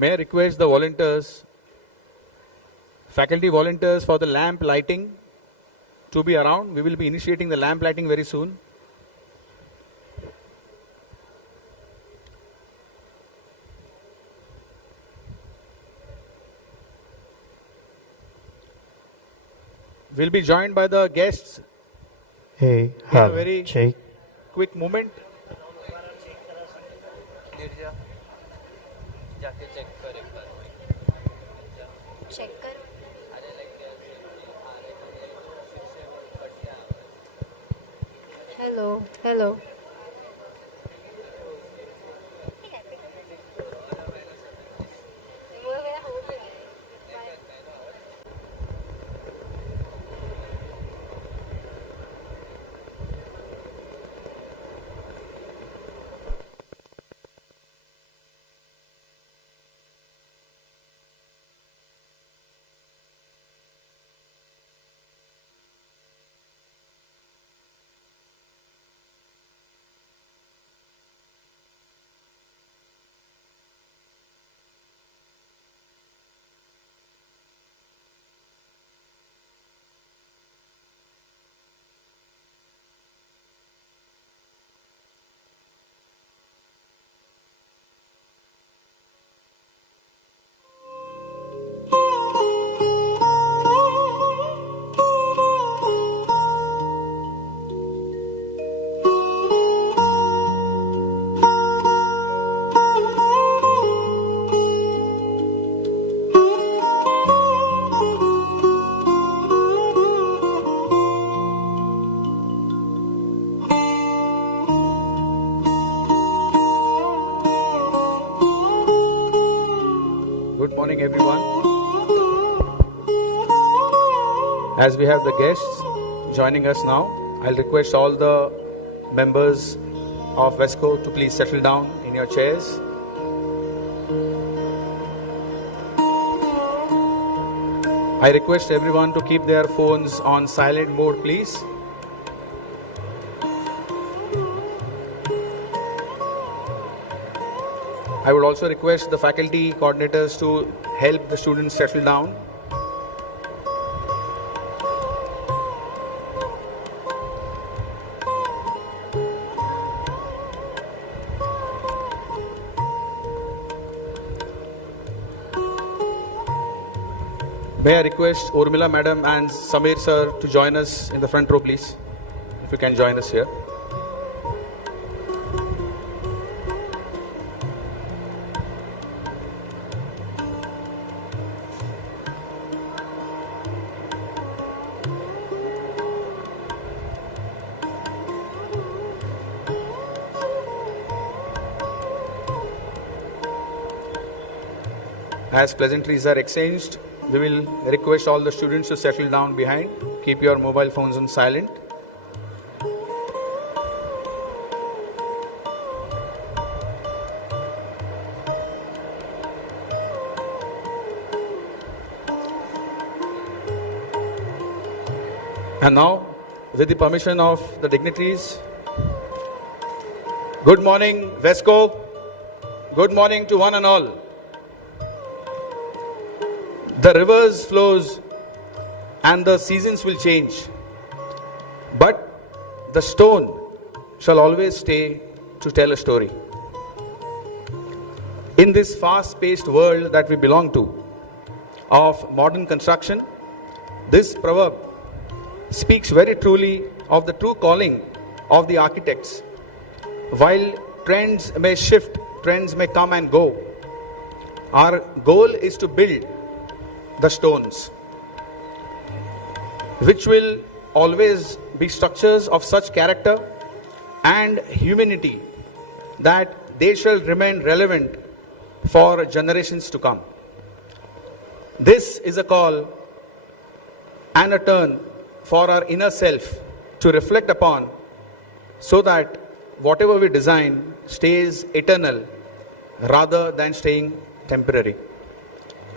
May I request the volunteers, faculty volunteers for the lamp lighting to be around. We will be initiating the lamp lighting very soon. We'll be joined by the guests. Hey, a very check. Quick moment. Hello, hello. Good morning, everyone. As we have the guests joining us now, I'll request all the members of VESCO to please settle down in your chairs. I request everyone to keep their phones on silent mode, please. I would also request the faculty coordinators to help the students settle down. May I request Urmila Madam and Samir Sir to join us in the front row, please, if you can join us here. As pleasantries are exchanged, we will request all the students to settle down behind. Keep your mobile phones on silent. And now, with the permission of the dignitaries, good morning, VESCO. Good morning to one and all. The rivers flows and the seasons will change, but the stone shall always stay to tell a story. In this fast-paced world that we belong to, of modern construction, this proverb speaks very truly of the true calling of the architects. While trends may shift, trends may come and go, our goal is to build the stones, which will always be structures of such character and humanity that they shall remain relevant for generations to come. This is a call and a turn for our inner self to reflect upon, so that whatever we design stays eternal rather than staying temporary.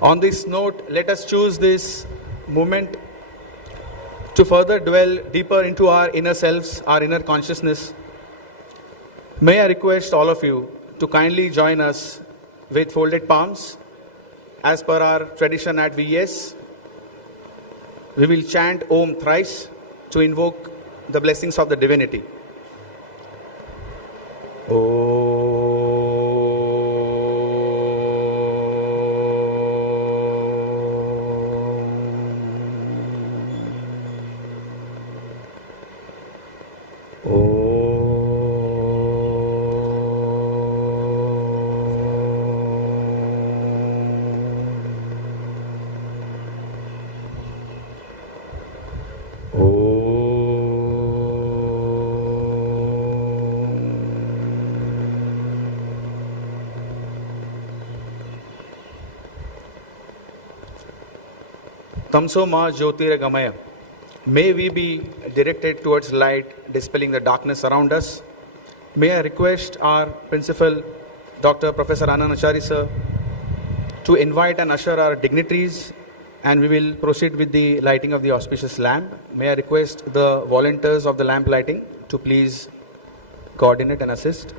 On this note, let us choose this moment to further dwell deeper into our inner selves, our inner consciousness. May I request all of you to kindly join us with folded palms as per our tradition at VES, we will chant Om thrice to invoke the blessings of the divinity. Tamso ma jyotirgamaya. May we be directed towards light, dispelling the darkness around us. May I request our principal, Dr. Professor Anand Achari sir, to invite and usher our dignitaries, and we will proceed with the lighting of the auspicious lamp. May I request the volunteers of the lamp lighting to please coordinate and assist.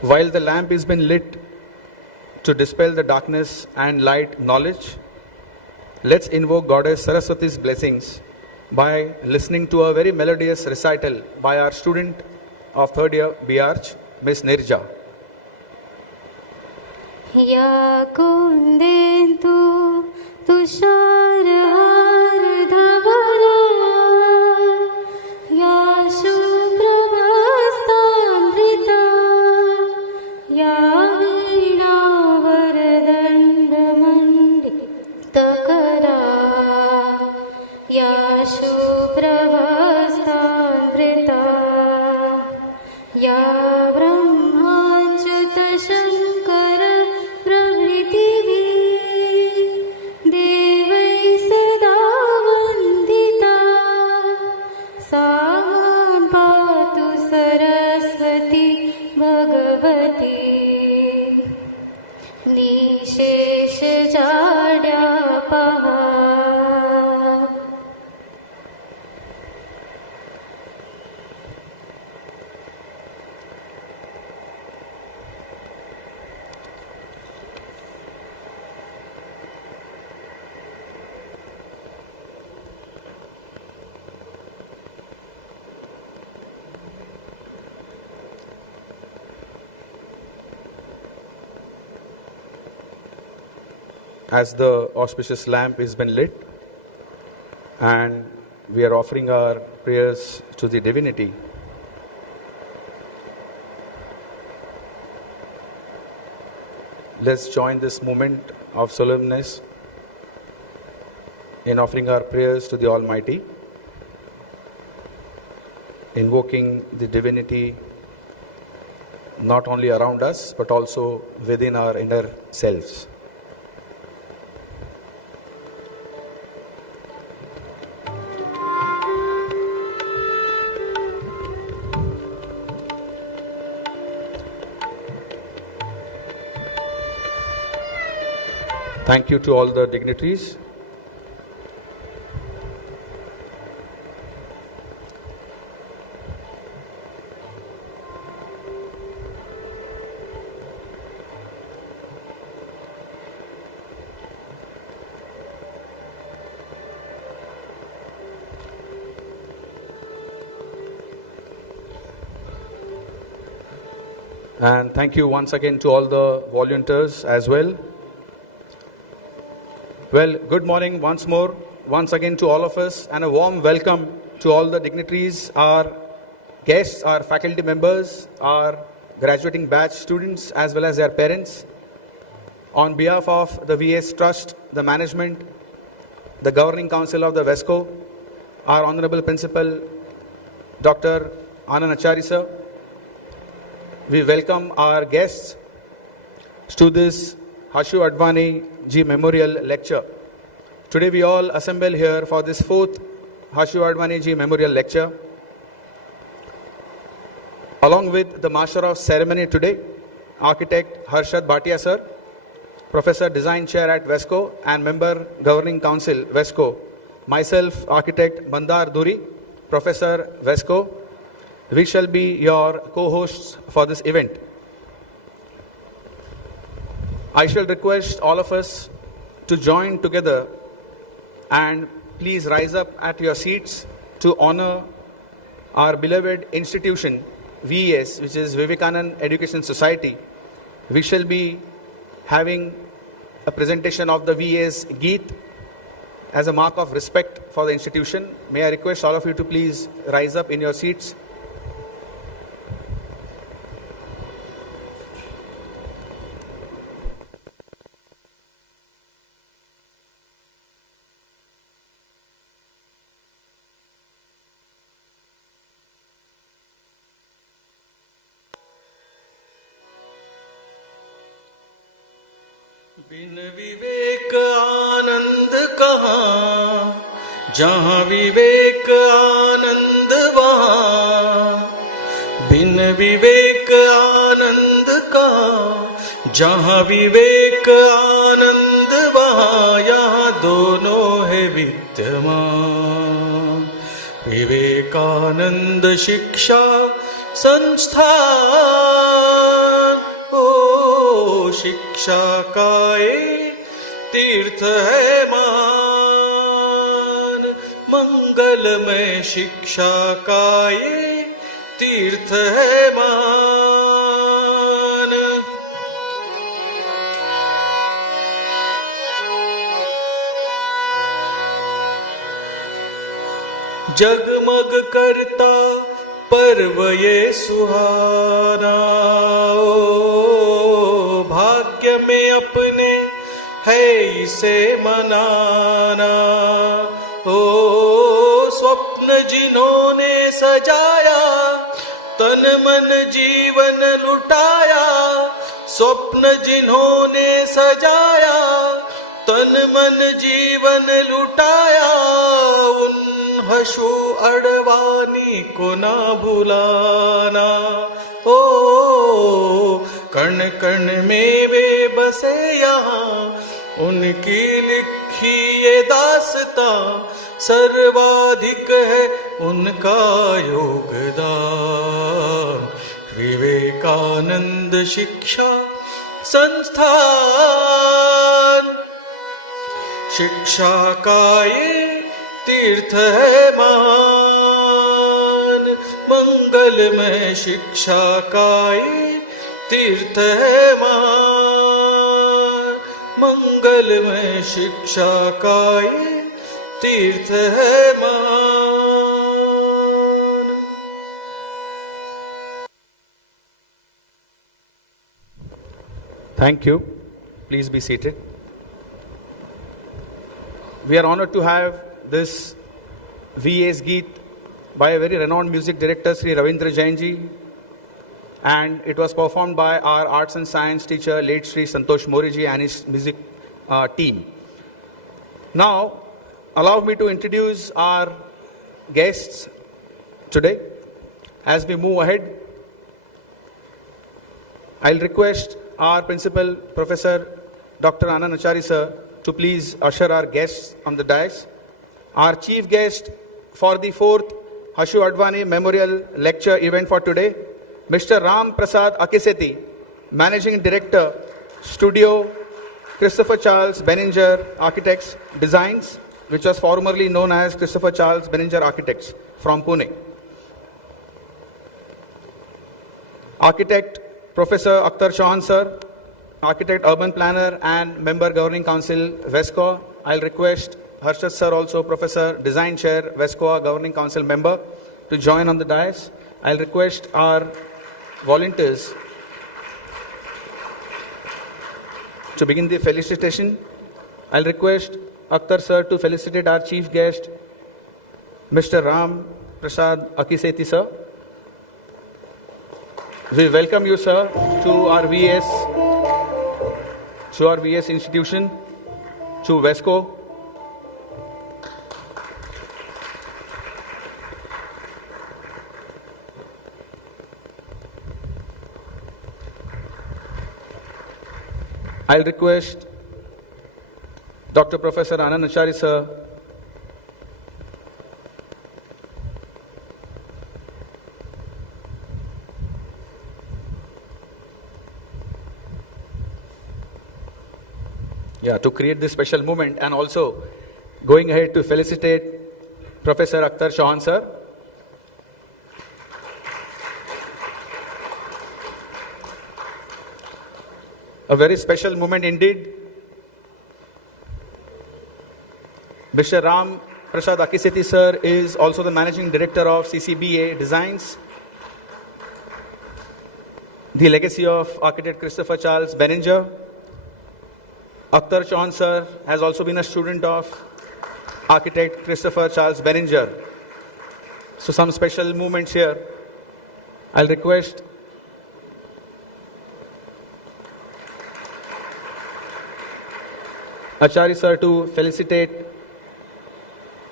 While the lamp is been lit to dispel the darkness and light knowledge, let's invoke Goddess Saraswati's blessings by listening to a very melodious recital by our student of third year BArch, Miss Nirja. Ya kundentu tushar dhavala ya shubhrabhastamrita ya veena varadandamandittakara ya shubhrabhastamrita ya brahmanchuta shankara pravritivhi devai sada vandita saman patu saraswati bhagavati nishesha jadyapaha. As the auspicious lamp is been lit and we are offering our prayers to the divinity, let's join this moment of solemnness in offering our prayers to the Almighty, invoking the divinity not only around us but also within our inner selves. Thank you to all the dignitaries. And thank you once again to all the volunteers as well. Well, good morning once more, once again to all of us, and a warm welcome to all the dignitaries, our guests, our faculty members, our graduating batch students, as well as their parents. On behalf of the VS Trust, the management, the Governing Council of the VESCO, our Honorable Principal, Dr. Anand Achari sir, we welcome our guests to this Hashu Advani Ji Memorial Lecture. Today we all assemble here for this fourth Hashu Advani Ji Memorial Lecture. Along with the Master of Ceremony today, Architect Harshad Bhatia sir, Professor Design Chair at VESCO and Member Governing Council VESCO, myself Architect Bandar Duri, Professor VESCO. We shall be your co-hosts for this event. I shall request all of us to join together and please rise up at your seats to honor our beloved institution, VES, which is Vivekanand Education Society. We shall be having a presentation of the VES Geet as a mark of respect for the institution. May I request all of you to please rise up in your seats. बिन विवेक आनंद कहाँ, जहाँ विवेक आनंद वहाँ। बिन विवेक आनंद कहाँ, जहाँ विवेक आनंद वहाँ। यहाँ दोनों है विद्यमान। विवेकानंद शिक्षा संस्थान, शिक्षा का ये तीर्थ है मान। मंगलमय शिक्षा का ये तीर्थ है मान। जगमग करता पर्व ये सुहाना, भाग्य में अपने है इसे मनाना। स्वप्न जिन्होंने सजाया, तन मन जीवन लुटाया। स्वप्न जिन्होंने सजाया, तन मन जीवन लुटाया। उन हशु अडवाणी को ना भुलाना। कण कण में वे बसे यहाँ, उनकी लिखी ये दास्ता। सर्वाधिक है उनका योगदान। विवेकानंद शिक्षा संस्थान, शिक्षा का ये तीर्थ है मान। मंगलमय शिक्षा का ये तीर्थ है मान। मंगलमय शिक्षा का ये तीर्थ है मान। Thank you. Please be seated. We are honored to have this VES Geet by a very renowned music director, Sri Ravindra Jain ji, and it was performed by our arts and science teacher, late Sri Santosh Mori ji, and his music team. Now, allow me to introduce our guests today. As we move ahead, I'll request our principal, Professor Dr. Anand Achari sir, to please usher our guests on the dais. Our chief guest for the 4th Hashu Advani Memorial Lecture event for today, Mr. Ramprasad Akkisetti, Managing Director, Studio Christopher Charles Benninger Architects Designs, which was formerly known as Christopher Charles Benninger Architects, from Pune. Architect Professor Akhtar Chauhan sir, Architect Urban Planner and Member Governing Council VESCOA. I'll request Harshad sir, also Professor Design Chair VESCOA Governing Council Member, to join on the dais. I'll request our volunteers to begin the felicitation. I'll request Akhtar sir to felicitate our chief guest, Mr. Ramprasad Akkisetti sir. We welcome you, sir, to our VES institution, to VESCO. I'll request Dr. Professor Anand Achari sir to create this special moment, and also going ahead to felicitate Professor Akhtar Chauhan sir. A very special moment indeed. Mr. Ramprasad Akkisetti sir is also the Managing Director of CCBA Designs. The legacy of architect Christopher Charles Benninger. Akhtar Chauhan sir has also been a student of architect Christopher Charles Benninger. So some special moments here. I'll request Acharya sir to felicitate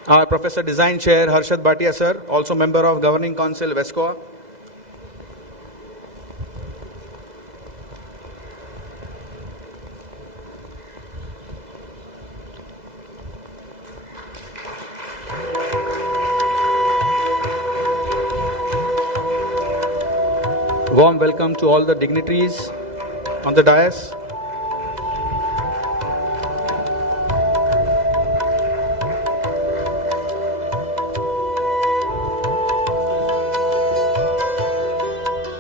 our Professor Design Chair Hashu Advani sir, also member of Governing Council VESCOA. Warm welcome to all the dignitaries on the dais.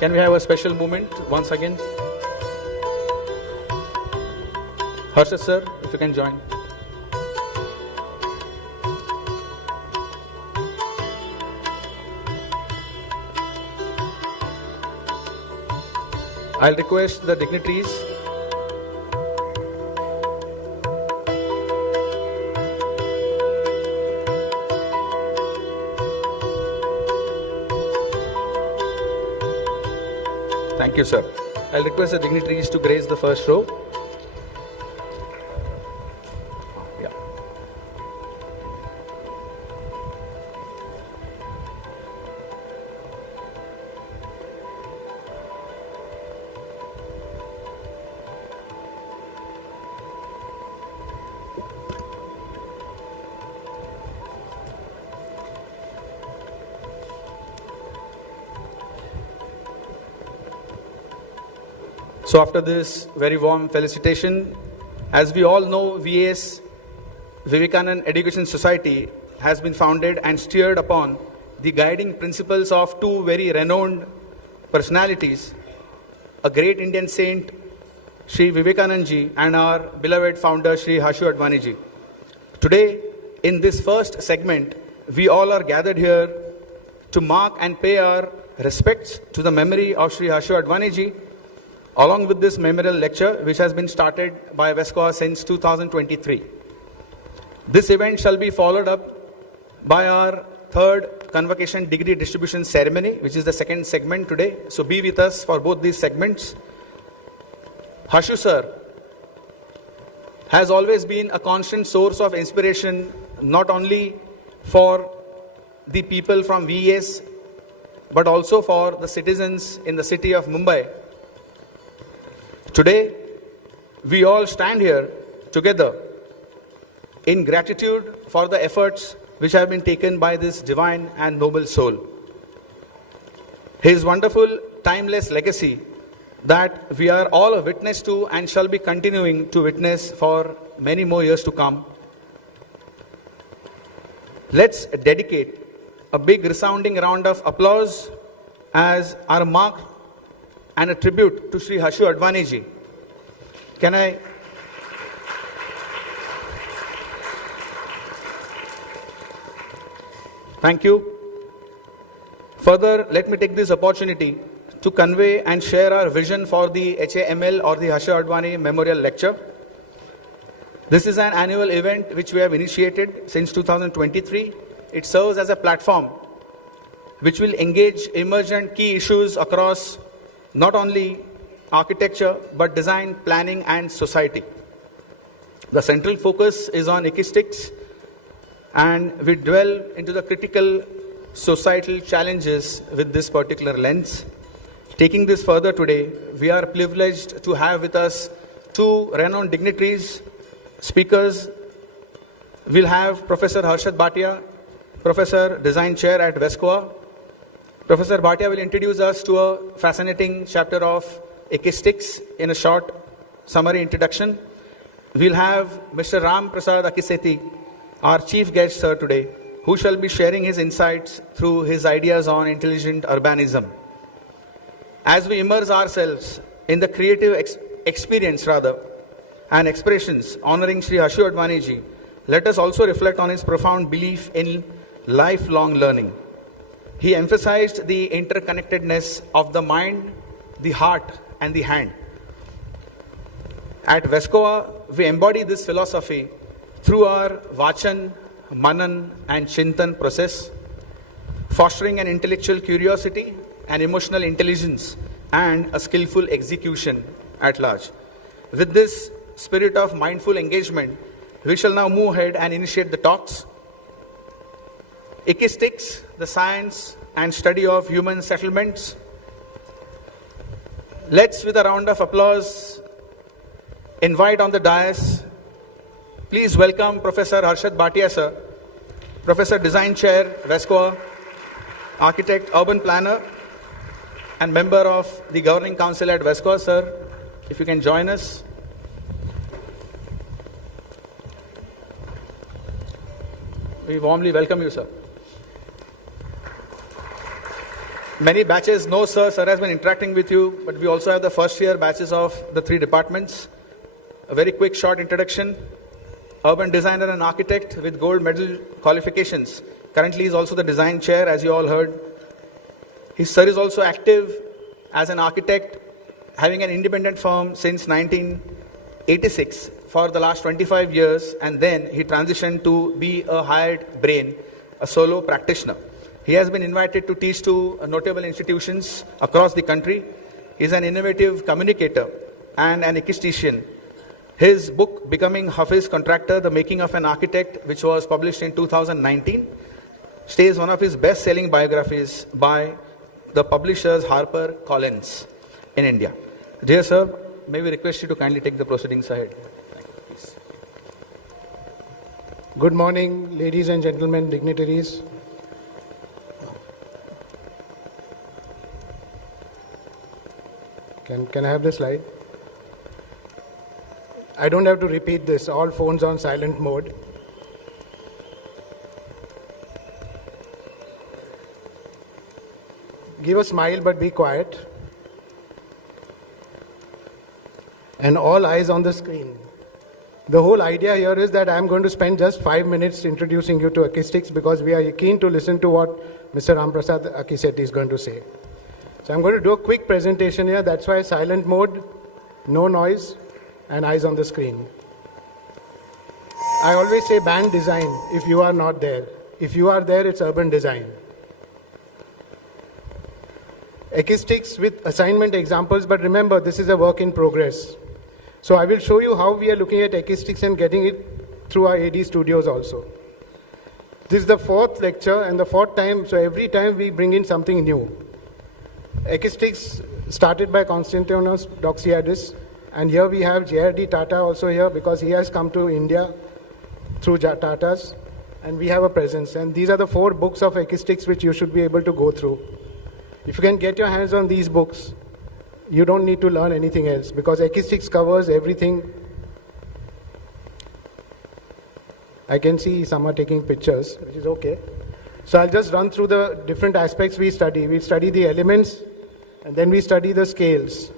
Can we have a special moment once again? Harshad sir, if you can join. I'll request the dignitaries Thank you, sir. I'll request the dignitaries to grace the first row. Yeah. So after this very warm felicitation, as we all know, VAS, Vivekanand Education Society, has been founded and steered upon the guiding principles of two very renowned personalities, a great Indian saint, Sri Vivekanand ji, and our beloved founder, Sri Hashu Advani ji. Today, in this first segment, we all are gathered here to mark and pay our respects to the memory of Sri Hashu Advani ji, along with this memorial lecture, which has been started by VESCOA since 2023. This event shall be followed up by our third convocation degree distribution ceremony, which is the second segment today. So be with us for both these segments. Hashu sir has always been a constant source of inspiration, not only for the people from VES, but also for the citizens in the city of Mumbai. Today, we all stand here together in gratitude for the efforts which have been taken by this divine and noble soul. His wonderful, timeless legacy that we are all a witness to and shall be continuing to witness for many more years to come. Let's dedicate a big resounding round of applause as our mark and a tribute to Sri Hashu Advani ji. Can I? Thank you. Further, let me take this opportunity to convey and share our vision for the HAML or the Hashu Advani Memorial Lecture. This is an annual event which we have initiated since 2023. It serves as a platform which will engage emergent key issues across not only architecture, but design, planning, and society. The central focus is on EKISTICS, and we dwell into the critical societal challenges with this particular lens. Taking this further today, we are privileged to have with us two renowned dignitaries, speakers. We'll have Professor Harshad Bhatia, Professor Design Chair at VESCOA. Professor Bhatia will introduce us to a fascinating chapter of EKISTICS in a short summary introduction. we'll have Mr. Ramprasad Akkisetti, our chief guest, sir, today, who shall be sharing his insights through his ideas on intelligent urbanism. As we immerse ourselves in the creative experience, and expressions honoring Sri Hashu Advani ji, let us also reflect on his profound belief in lifelong learning. He emphasized the interconnectedness of the mind, the heart, and the hand. At VESCOA, we embody this philosophy through our Vachan, Manan, and Chintan process, fostering an intellectual curiosity, an emotional intelligence, and a skillful execution at large. With this spirit of mindful engagement, we shall now move ahead and initiate the talks. EKISTICS, the science and study of human settlements. Let's, with a round of applause, invite on the dais, please welcome Professor Harshad Bhatia, sir, Professor Design Chair, VESCOA, Architect, Urban Planner, and member of the Governing Council at VESCOA, sir. If you can join us. We warmly welcome you, sir. Many batches know, sir. Sir has been interacting with you, but we also have the first year batches of the 3 departments. A very quick, short introduction. Urban designer and architect with gold medal qualifications. Currently, he is also the design chair, as you all heard. His sir is also active as an architect, having an independent firm since 1986 for the last 25 years, and then he transitioned to be a hired brain, a solo practitioner. He has been invited to teach to notable institutions across the country. He is an innovative communicator and an EKISTICian. His book, Becoming Hafiz Contractor, The Making of an Architect, which was published in 2019, stays one of his best-selling biographies by the publishers HarperCollins in India. Dear sir, may we request you to kindly take the proceedings ahead. Thank you, please. Good morning, ladies and gentlemen, dignitaries. Can I have the slide? I don't have to repeat this. All phones on silent mode. Give a smile, but be quiet. And all eyes on the screen. The whole idea here is that I'm going to spend just 5 minutes introducing you to EKISTICS because we are keen to listen to what Mr. Ramprasad Akkisetti is going to say. So I'm going to do a quick presentation here. That's why silent mode, no noise, and eyes on the screen. I always say band design if you are not there. If you are there, it's urban design. EKISTICS with assignment examples, but remember, this is a work in progress. So I will show you how we are looking at EKISTICS and getting it through our AD studios also. This is the 4th lecture and the 4th time, so every time we bring in something new. EKISTICS started by Konstantinos Doxiadis, and here we have J.R.D. Tata also here because he has come to India through Tata's, and we have a presence. And these are the 4 books of EKISTICS which you should be able to go through. If you can get your hands on these books, you don't need to learn anything else because EKISTICS covers everything. I can see some are taking pictures, which is okay. So I'll just run through the different aspects we study. We study the elements, and then we study the scales.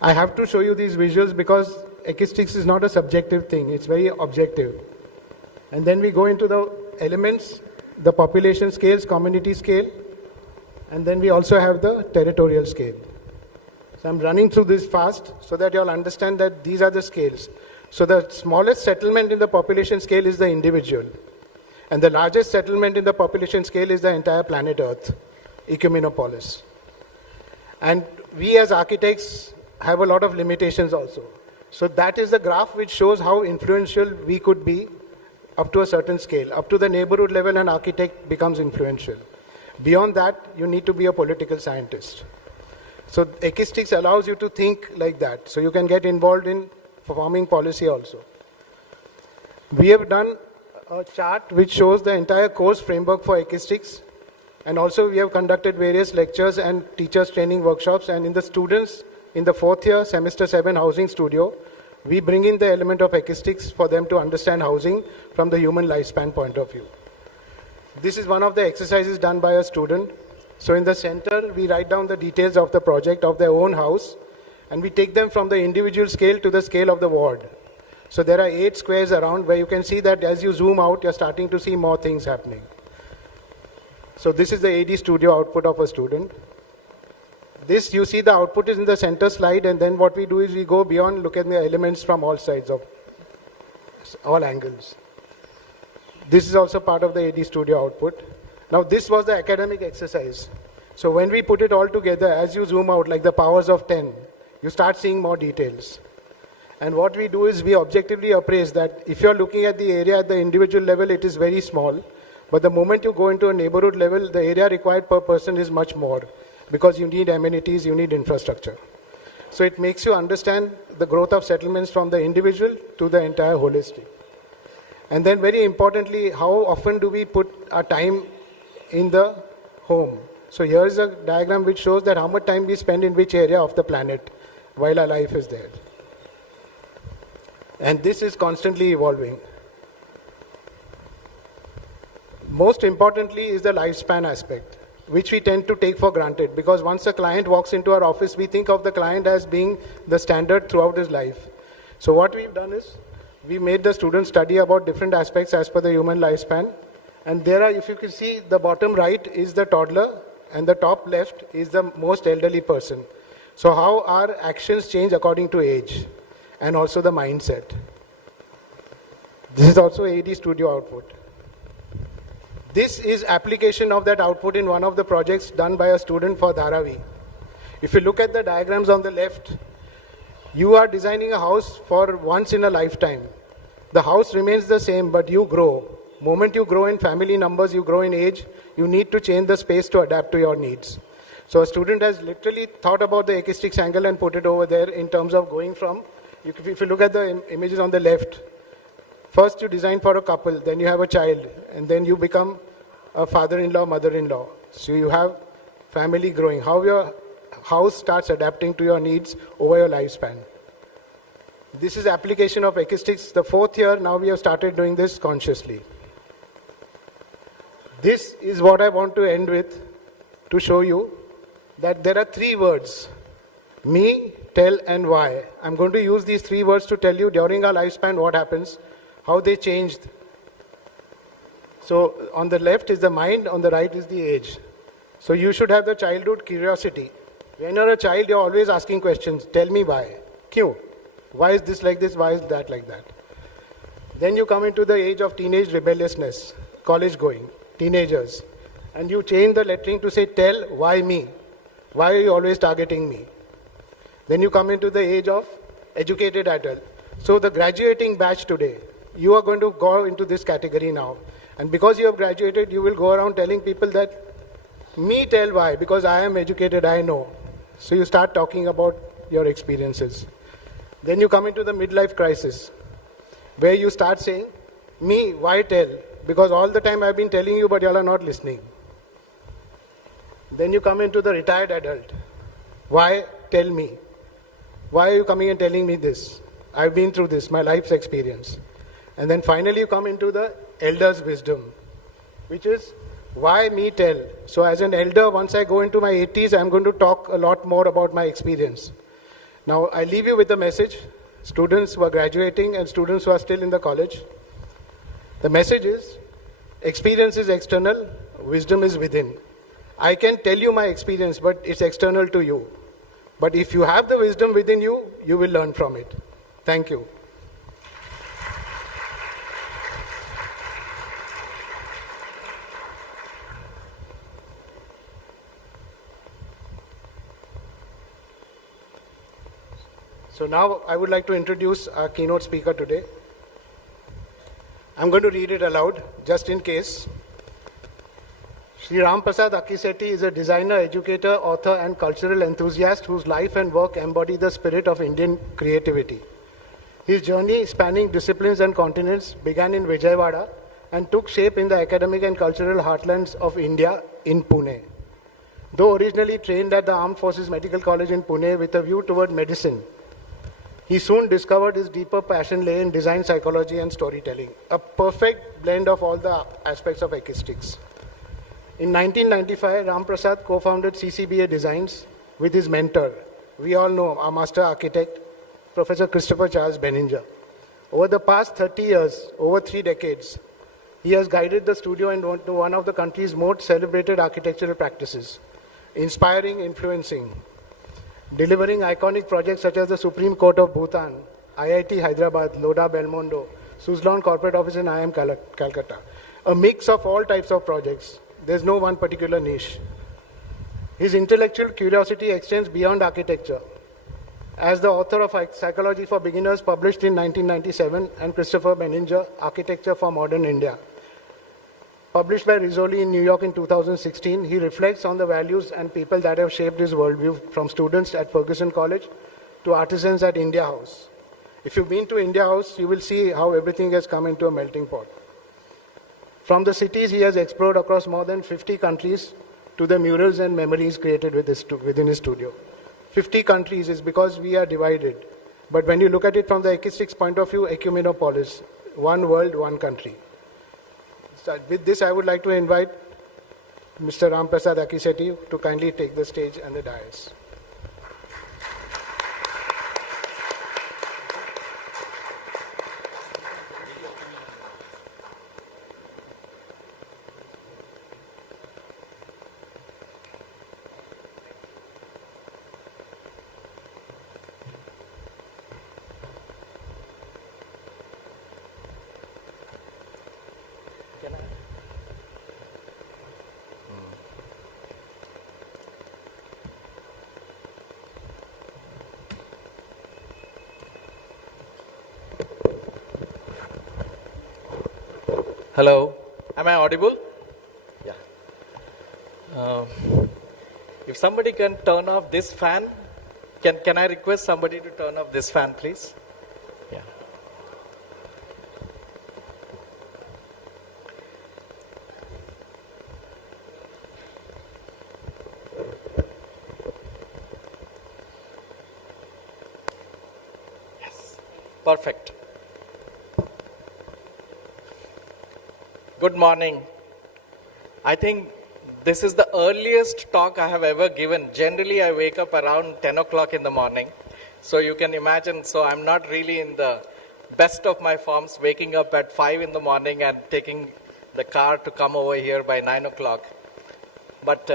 I have to show you these visuals because EKISTICS is not a subjective thing, it's very objective. And then we go into the elements, the population scales, community scale, and then we also have the territorial scale. So I'm running through this fast so that you'll understand that these are the scales. So the smallest settlement in the population scale is the individual. And the largest settlement in the population scale is the entire planet Earth, ecumenopolis. And we as architects have a lot of limitations also. So that is the graph which shows how influential we could be up to a certain scale. Up to the neighborhood level, an architect becomes influential. Beyond that, you need to be a political scientist. So EKISTICS allows you to think like that. So you can get involved in forming policy also. We have done a chart which shows the entire course framework for EKISTICS. And also we have conducted various lectures and teachers training workshops. And in the students, in the 4th year, semester 7 housing studio, we bring in the element of EKISTICS for them to understand housing from the human lifespan point of view. This is one of the exercises done by a student. So in the center, we write down the details of the project of their own house, and we take them from the individual scale to the scale of the ward. So there are 8 squares around where you can see that as you zoom out, you're starting to see more things happening. So this is the AD studio output of a student. This, you see the output is in the center slide, and then what we do is we go beyond, look at the elements from all sides of all angles. This is also part of the AD studio output. Now this was the academic exercise. So when we put it all together, as you zoom out like the powers of 10, you start seeing more details. And what we do is we objectively appraise that if you're looking at the area at the individual level, it is very small. But the moment you go into a neighborhood level, the area required per person is much more, because you need amenities, you need infrastructure. So it makes you understand the growth of settlements from the individual to the entire holistic. And then very importantly, how often do we put our time in the home? So here is a diagram which shows that how much time we spend in which area of the planet while our life is there. And this is constantly evolving. Most importantly is the lifespan aspect, which we tend to take for granted, because once a client walks into our office, we think of the client as being the standard throughout his life. So what we've done is, we made the students study about different aspects as per the human lifespan. And there are, if you can see, the bottom right is the toddler, and the top left is the most elderly person. So how our actions change according to age, and also the mindset. This is also AD studio output. This is application of that output in one of the projects done by a student for Dharavi. If you look at the diagrams on the left, you are designing a house for once in a lifetime. The house remains the same, but you grow. Moment you grow in family numbers, you grow in age, you need to change the space to adapt to your needs. So a student has literally thought about the EKISTICS angle and put it over there in terms of going from, if you look at the images on the left, first you design for a couple, then you have a child, and then you become a father-in-law, mother-in-law. So you have family growing, how your house starts adapting to your needs over your lifespan. This is application of EKISTICS. The 4th year, now we have started doing this consciously. This is what I want to end with, to show you that there are 3 words: me, tell, and why. I'm going to use these 3 words to tell you during our lifespan what happens, how they changed. So on the left is the mind, on the right is the age. So you should have the childhood curiosity. When you're a child, you're always asking questions. Tell me why. Kyun? Why is this like this? Why is that like that? Then you come into the age of teenage rebelliousness, college going, teenagers. And you change the lettering to say, tell, why me? Why are you always targeting me? Then you come into the age of educated adult. So the graduating batch today, you are going to go into this category now. And because you have graduated, you will go around telling people that, me tell why, because I am educated, I know. So you start talking about your experiences. Then you come into the midlife crisis, where you start saying, me, why tell? Because all the time I've been telling you, but you all are not listening. Then you come into the retired adult. Why tell me? Why are you coming and telling me this? I've been through this, my life's experience. And then finally you come into the elder's wisdom, which is, why me tell? So as an elder, once I go into my 80s, I'm going to talk a lot more about my experience. Now I leave you with a message, students who are graduating and students who are still in the college. The message is, experience is external, wisdom is within. I can tell you my experience, but it's external to you. But if you have the wisdom within you, you will learn from it. Thank you. So now I would like to introduce our keynote speaker today. I'm going to read it aloud, just in case. Shri Ramprasad Akkisetti is a designer, educator, author, and cultural enthusiast whose life and work embody the spirit of Indian creativity. His journey, spanning disciplines and continents, began in Vijayawada and took shape in the academic and cultural heartlands of India in Pune. Though originally trained at the Armed Forces Medical College in Pune with a view toward medicine, He soon discovered his deeper passion lay in design psychology and storytelling, a perfect blend of all the aspects of EKISTICS. In 1995, Ramprasad co-founded CCBA Designs with his mentor, we all know our master architect, Professor Christopher Charles Benninger. Over the past 30 years, over 3 decades, he has guided the studio into one of the country's most celebrated architectural practices, inspiring, influencing, delivering iconic projects such as the Supreme Court of Bhutan, IIT Hyderabad, Lodha Belmondo, Suzlon Corporate Office in IIM Calcutta. A mix of all types of projects. There's no one particular niche. His intellectual curiosity extends beyond architecture. As the author of Psychology for Beginners, published in 1997, and Christopher Benninger, Architecture for Modern India, published by Rizzoli in New York in 2016, he reflects on the values and people that have shaped his worldview, from students at Ferguson College to artisans at India House. If you've been to India House, you will see how everything has come into a melting pot. From the cities he has explored across more than 50 countries to the murals and memories created within his studio. 50 countries is because we are divided. But when you look at it from the EKISTICS point of view, ecumenopolis, one world, one country. So with this, I would like to invite Mr. Ramprasad Akkisetti to kindly take the stage and the dais. Hello, am I audible? Yeah. If somebody can turn off this fan, can I request somebody to turn off this fan, please? Yeah. Yes, perfect. Good morning. I think this is the earliest talk I have ever given. Generally, I wake up around 10 o'clock in the morning. So you can imagine, so I'm not really in the best of my forms, waking up at 5 in the morning and taking the car to come over here by 9 o'clock. But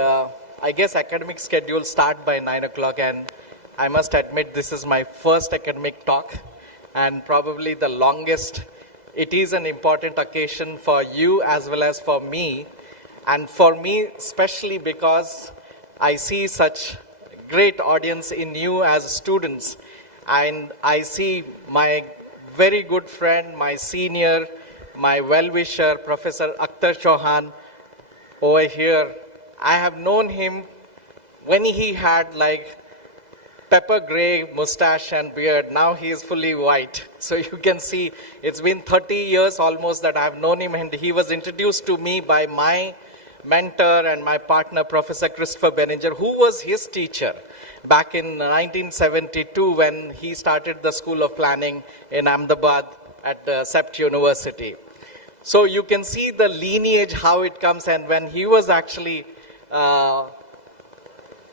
I guess academic schedules start by 9 o'clock, and I must admit this is my first academic talk and probably the longest. It is an important occasion for you as well as for me, and for me especially because I see such great audience in you as students, and I see my very good friend, my senior, my well-wisher, Professor Akhtar Chauhan over here. I have known him when he had like pepper gray mustache and beard. Now he is fully white. So you can see it's been 30 years almost that I have known him, and he was introduced to me by my mentor and my partner, Professor Christopher Benninger, who was his teacher back in 1972 when he started the School of Planning in Ahmedabad at CEPT University. So you can see the lineage, how it comes, and when he was actually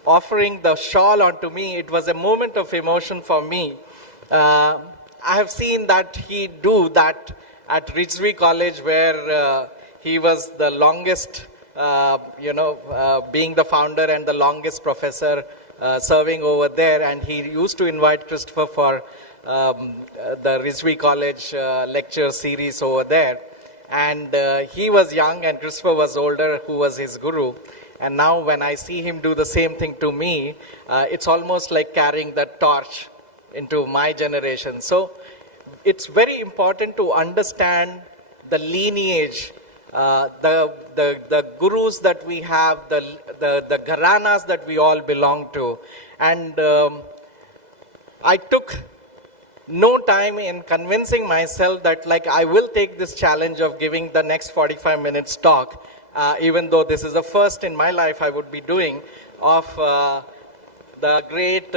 offering the shawl onto me, it was a moment of emotion for me. I have seen that he do that at Rizvi College, where he was the longest, being the founder and the longest professor serving over there. And he used to invite Christopher for the Rizvi College lecture series over there. And he was young and Christopher was older, who was his guru. And now when I see him do the same thing to me, it's almost like carrying the torch into my generation. So it's very important to understand the lineage, the gurus that we have, the gharanas that we all belong to. And I took no time in convincing myself that like I will take this challenge of giving the next 45 minutes talk. Even though this is the first in my life I would be doing, of the great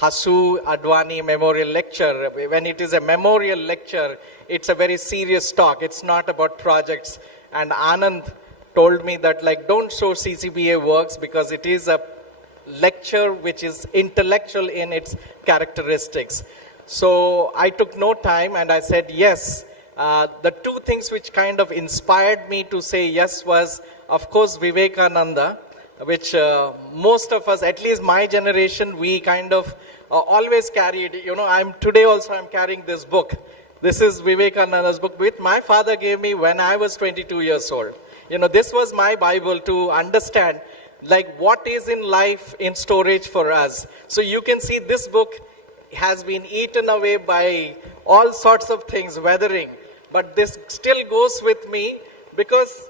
Hashu Advani Memorial Lecture. When it is a memorial lecture, it's a very serious talk. It's not about projects. And Anand told me that, like, don't show CCBA works because it is a lecture which is intellectual in its characteristics. So I took no time and I said yes. The two things which kind of inspired me to say yes was, of course, Vivekananda, which most of us, at least my generation, we kind of always carried. You know, today also I'm carrying this book. This is Vivekananda's book, which my father gave me when I was 22 years old. You know, this was my Bible to understand, like, what is in life in storage for us. So you can see this book has been eaten away by all sorts of things, weathering. But this still goes with me because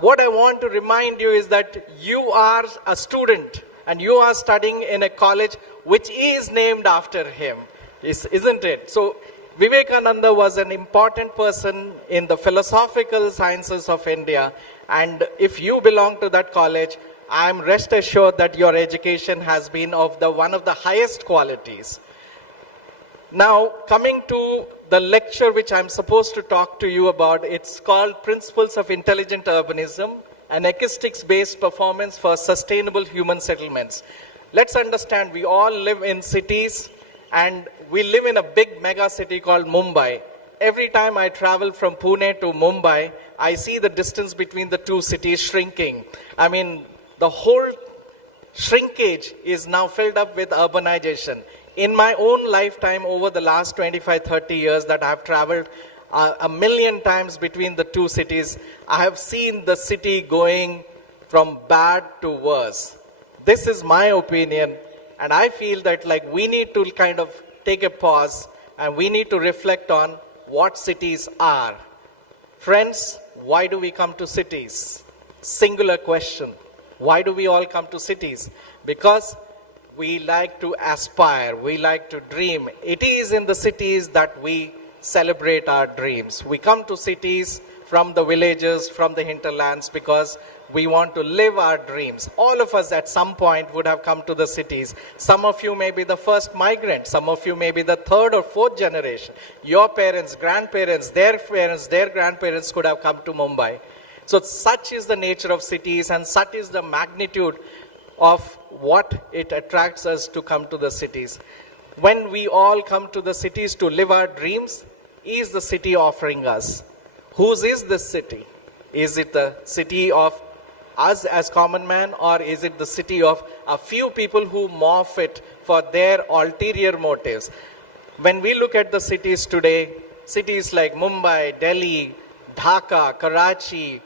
what I want to remind you is that you are a student and you are studying in a college which is named after him, isn't it? So Vivekananda was an important person in the philosophical sciences of India, and if you belong to that college, I am rest assured that your education has been of one of the highest qualities. Now, coming to the lecture which I'm supposed to talk to you about, it's called Principles of Intelligent Urbanism, an EKISTICS-based performance for sustainable human settlements. Let's understand, we all live in cities, and we live in a big mega city called Mumbai. Every time I travel from Pune to Mumbai, I see the distance between the two cities shrinking. I mean, the whole shrinkage is now filled up with urbanization. In my own lifetime, over the last 25, 30 years that I've traveled a million times between the two cities, I have seen the city going from bad to worse. This is my opinion, and I feel that, like, we need to kind of take a pause and we need to reflect on what cities are. Friends, why do we come to cities? Singular question. Why do we all come to cities? Because we like to aspire, we like to dream. It is in the cities that we celebrate our dreams. We come to cities from the villages, from the hinterlands, because we want to live our dreams. All of us at some point would have come to the cities. Some of you may be the first migrant. Some of you may be the third or fourth generation. Your parents, grandparents, their grandparents could have come to Mumbai. So such is the nature of cities, and such is the magnitude of what it attracts us to come to the cities. When we all come to the cities to live our dreams, is the city offering us? Whose is this city? Is it the city of us as common man, or is it the city of a few people who morph it for their ulterior motives? When we look at the cities today, cities like Mumbai, Delhi, Dhaka, Karachi,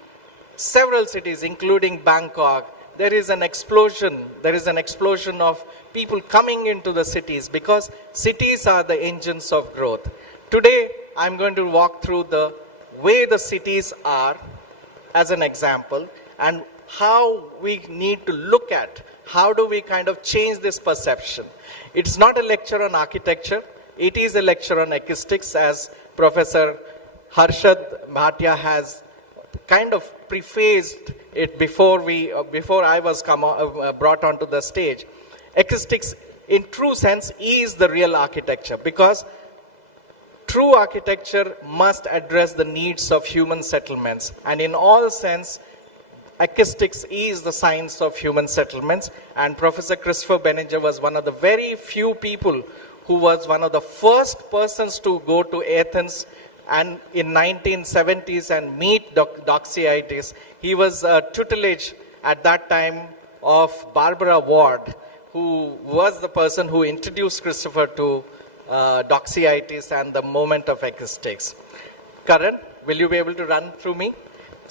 several cities including Bangkok, there is an explosion. There is an explosion of people coming into the cities because cities are the engines of growth. Today, I'm going to walk through the way the cities are as an example, and how we need to look at how do we kind of change this perception. It's not a lecture on architecture. It is a lecture on EKISTICS, as Professor Harshad Bhatia has kind of prefaced it before I was brought onto the stage. EKISTICS, in true sense, is the real architecture, because true architecture must address the needs of human settlements. And in all sense, EKISTICS is the science of human settlements. And Professor Christopher Benninger was one of the very few people who was one of the first persons to go to Athens and in 1970s and meet Doxiaitis. He was tutelage at that time of Barbara Ward, who was the person who introduced Christopher to Doxiaitis and the moment of EKISTICS. Karan, will you be able to run through me?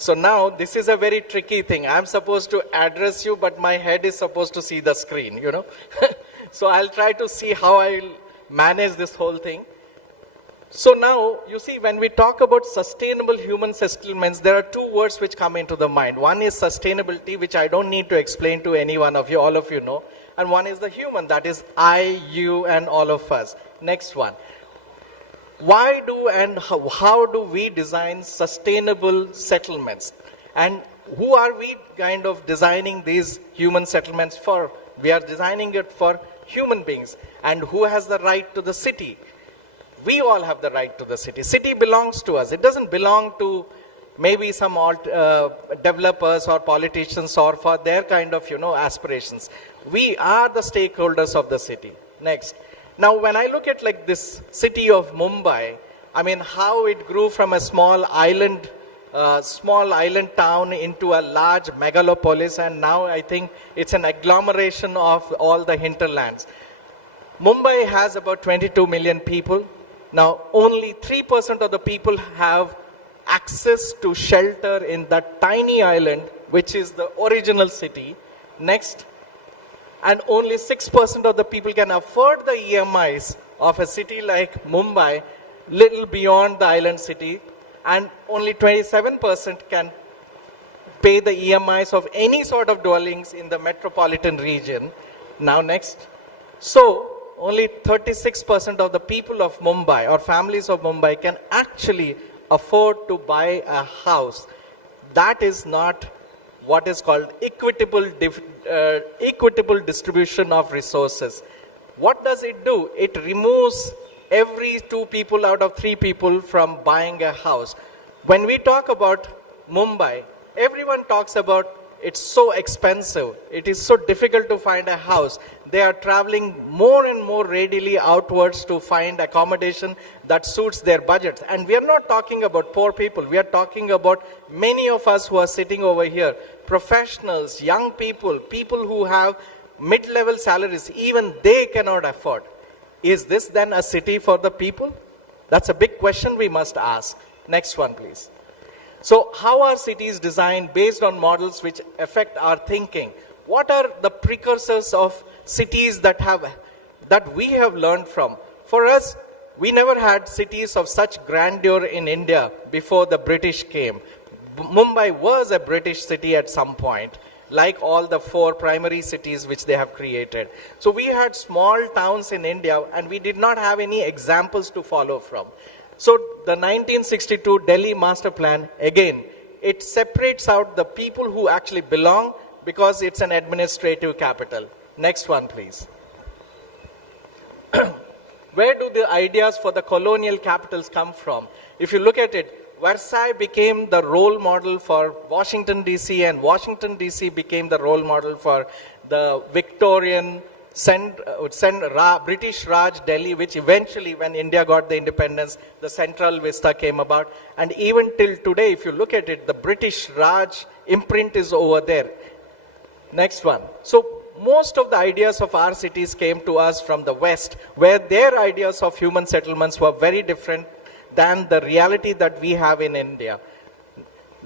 So now, this is a very tricky thing. I'm supposed to address you, but my head is supposed to see the screen, you know. So I'll try to see how I'll manage this whole thing. So now, you see, when we talk about sustainable human settlements, there are two words which come into the mind. One is sustainability, which I don't need to explain to any one of you, all of you know. And one is the human, that is I, you, and all of us. Next one. Why do and how do we design sustainable settlements? And who are we kind of designing these human settlements for? We are designing it for Human beings. And who has the right to the city? We all have the right to the city. City belongs to us. It doesn't belong to maybe some developers or politicians or for their kind of, aspirations. We are the stakeholders of the city. Next. Now, when I look at like this city of Mumbai, I mean, how it grew from a small island town into a large megalopolis, and now I think it's an agglomeration of all the hinterlands. Mumbai has about 22 million people. Now, only 3% of the people have access to shelter in that tiny island, which is the original city. Next. And only 6% of the people can afford the EMIs of a city like Mumbai, little beyond the island city. And only 27% can pay the EMIs of any sort of dwellings in the metropolitan region. Now next. So, only 36% of the people of Mumbai or families of Mumbai can actually afford to buy a house. That is not what is called equitable distribution of resources. What does it do? It removes every 2 people out of 3 people from buying a house. When we talk about Mumbai, everyone talks about it's so expensive. It is so difficult to find a house. They are traveling more and more readily outwards to find accommodation that suits their budgets. And we are not talking about poor people. We are talking about many of us who are sitting over here, professionals, young people, people who have mid-level salaries, even they cannot afford. Is this then a city for the people? That's a big question we must ask. Next one, please. So how are cities designed based on models which affect our thinking? What are the precursors of cities that we have learned from? For us, we never had cities of such grandeur in India before the British came. Mumbai was a British city at some point, like all the 4 primary cities which they have created. So we had small towns in India and we did not have any examples to follow from. So the 1962 Delhi Master Plan, again, it separates out the people who actually belong because it's an administrative capital. Next one, please. Where do the ideas for the colonial capitals come from? If you look at it, Versailles became the role model for Washington, D.C., and Washington, D.C. became the role model for the Victorian British Raj Delhi, which eventually, when India got the independence, the central vista came about. And even till today, if you look at it, the British Raj imprint is over there. Next one. So most of the ideas of our cities came to us from the West, where their ideas of human settlements were very different than the reality that we have in India.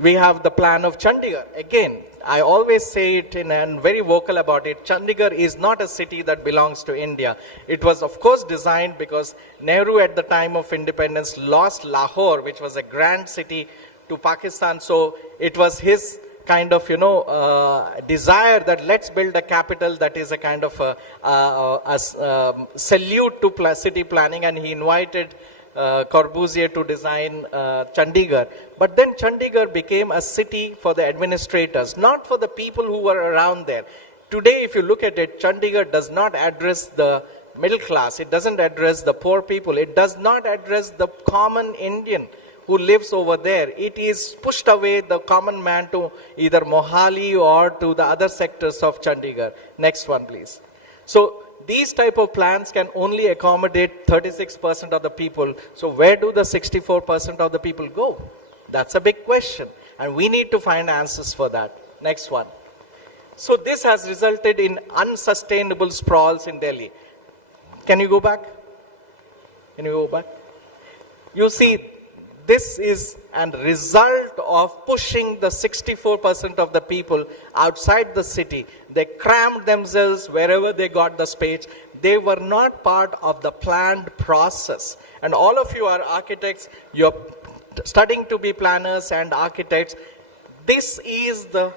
We have the plan of Chandigarh. Again, I always say it and very vocal about it. Chandigarh is not a city that belongs to India. It was, of course, designed because Nehru at the time of independence lost Lahore, which was a grand city, to Pakistan. So it was his kind of, desire that let's build a capital that is a kind of a salute to city planning, and he invited Corbusier to design Chandigarh. But then Chandigarh became a city for the administrators, not for the people who were around there. Today, if you look at it, Chandigarh does not address the middle class. It doesn't address the poor people. It does not address the common Indian who lives over there. It is pushed away the common man to either Mohali or to the other sectors of Chandigarh. Next one, please. So these type of plans can only accommodate 36% of the people. So where do the 64% of the people go? That's a big question. And we need to find answers for that. Next one. So this has resulted in unsustainable sprawls in Delhi. Can you go back? Can you go back? You see, this is a result of pushing the 64% of the people outside the city. They crammed themselves wherever they got the space. They were not part of the planned process. And all of you are architects. You're studying to be planners and architects. This is the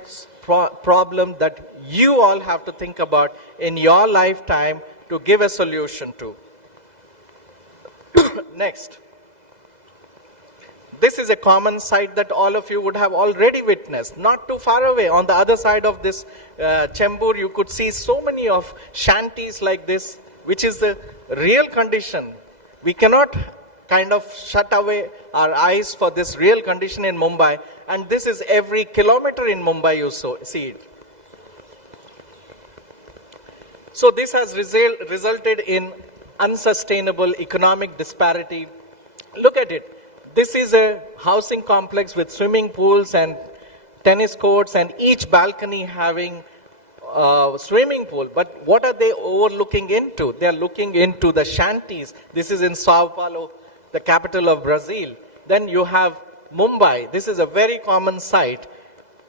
problem that you all have to think about in your lifetime to give a solution to. Next. This is a common sight that all of you would have already witnessed. Not too far away, on the other side of this Chembur, you could see so many of shanties like this, which is the real condition. We cannot kind of shut away our eyes for this real condition in Mumbai. And this is every kilometer in Mumbai you see it. So this has resulted in unsustainable economic disparity. Look at it. This is a housing complex with swimming pools and tennis courts and each balcony having a swimming pool. But what are they overlooking into? They are looking into the shanties. This is in Sao Paulo, the capital of Brazil. Then you have Mumbai. This is a very common sight.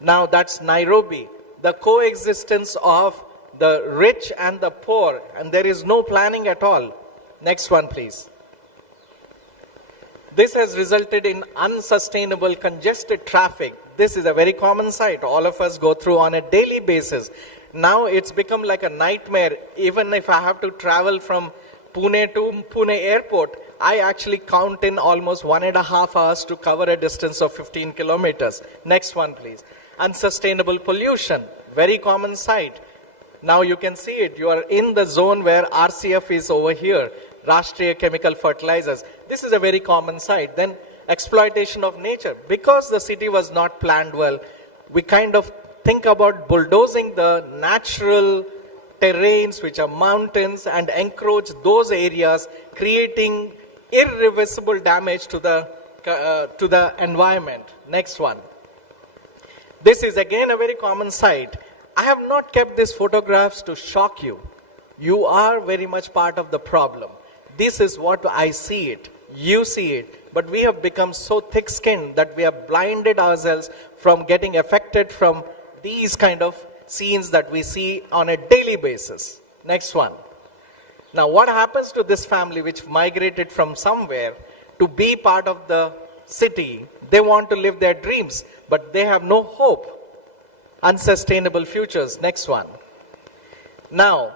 Now that's Nairobi. The coexistence of the rich and the poor, and there is no planning at all. Next one, please. This has resulted in unsustainable congested traffic. This is a very common sight. All of us go through on a daily basis. Now it's become like a nightmare. Even if I have to travel from Pune to Pune airport, I actually count in almost 1.5 hours to cover a distance of 15 kilometers. Next one, please. Unsustainable pollution. Very common sight. Now you can see it. You are in the zone where RCF is over here. Rashtriya Chemical Fertilizers. This is a very common sight. Then exploitation of nature. Because the city was not planned well, we kind of think about bulldozing the natural terrains, which are mountains, and encroach those areas, creating irreversible damage to the environment. Next one. This is again a very common sight. I have not kept these photographs to shock you. You are very much part of the problem. This is what I see it. You see it. But we have become so thick-skinned that we have blinded ourselves from getting affected from these kind of scenes that we see on a daily basis. Next one. Now, what happens to this family which migrated from somewhere to be part of the city? They want to live their dreams, but they have no hope. Unsustainable futures. Next one. Now,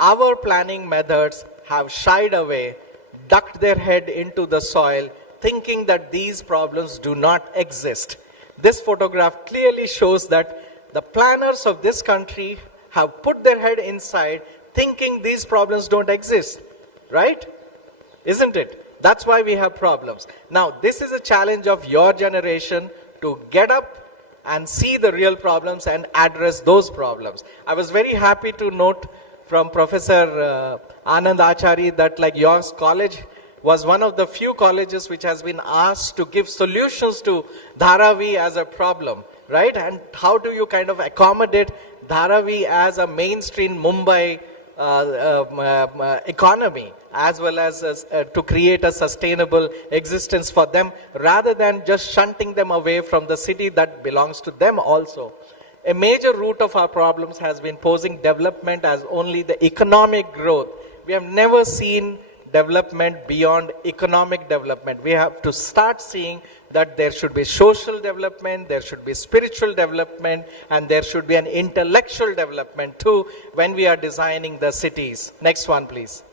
our planning methods have shied away, ducked their head into the soil, thinking that these problems do not exist. This photograph clearly shows that the planners of this country have put their head inside, thinking these problems don't exist. Right? Isn't it? That's why we have problems. Now, this is a challenge of your generation to get up and see the real problems and address those problems. I was very happy to note from Professor Anand Achari that like your college was one of the few colleges which has been asked to give solutions to Dharavi as a problem, right? And how do you kind of accommodate Dharavi as a mainstream Mumbai economy, as well as to create a sustainable existence for them, rather than just shunting them away from the city that belongs to them also. A major root of our problems has been posing development as only the economic growth. We have never seen development beyond economic development. We have to start seeing that there should be social development, there should be spiritual development, and there should be an intellectual development too when we are designing the cities. Next one, please.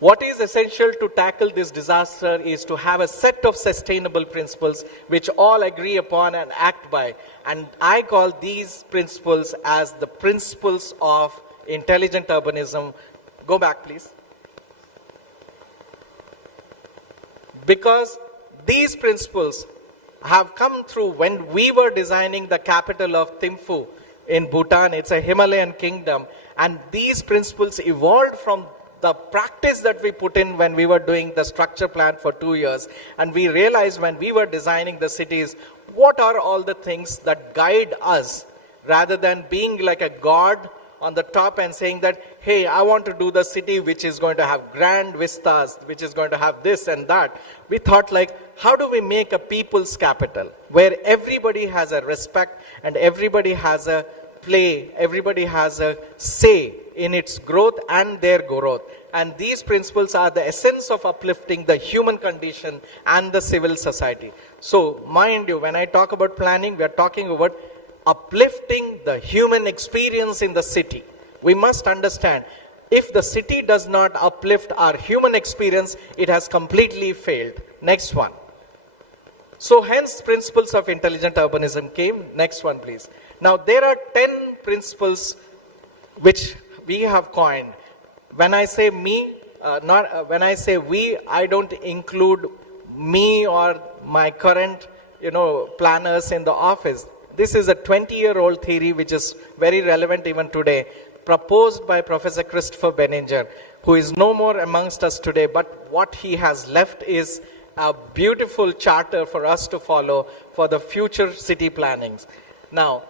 What is essential to tackle this disaster is to have a set of sustainable principles which all agree upon and act by. And I call these principles as the principles of intelligent urbanism. Go back, please. Because these principles have come through when we were designing the capital of Thimphu in Bhutan. It's a Himalayan kingdom. And these principles evolved from the practice that we put in when we were doing the structure plan for 2 years. And we realized when we were designing the cities, what are all the things that guide us, rather than being like a god on the top and saying that, hey, I want to do the city which is going to have grand vistas, which is going to have this and that. We thought like, how do we make a people's capital where everybody has a respect and everybody has a play, everybody has a say in its growth and their growth. And these principles are the essence of uplifting the human condition and the civil society. So mind you, when I talk about planning, we are talking about uplifting the human experience in the city. We must understand If the city does not uplift our human experience, it has completely failed. Next one. So hence principles of intelligent urbanism came. Next one, please. Now there are 10 principles which we have coined. When I say me, when I say we, I don't include me or my current, planners in the office. This is a 20-year-old theory which is very relevant even today, proposed by Professor Christopher Benninger, who is no more amongst us today, but what he has left is a beautiful charter for us to follow for the future city plannings. Now,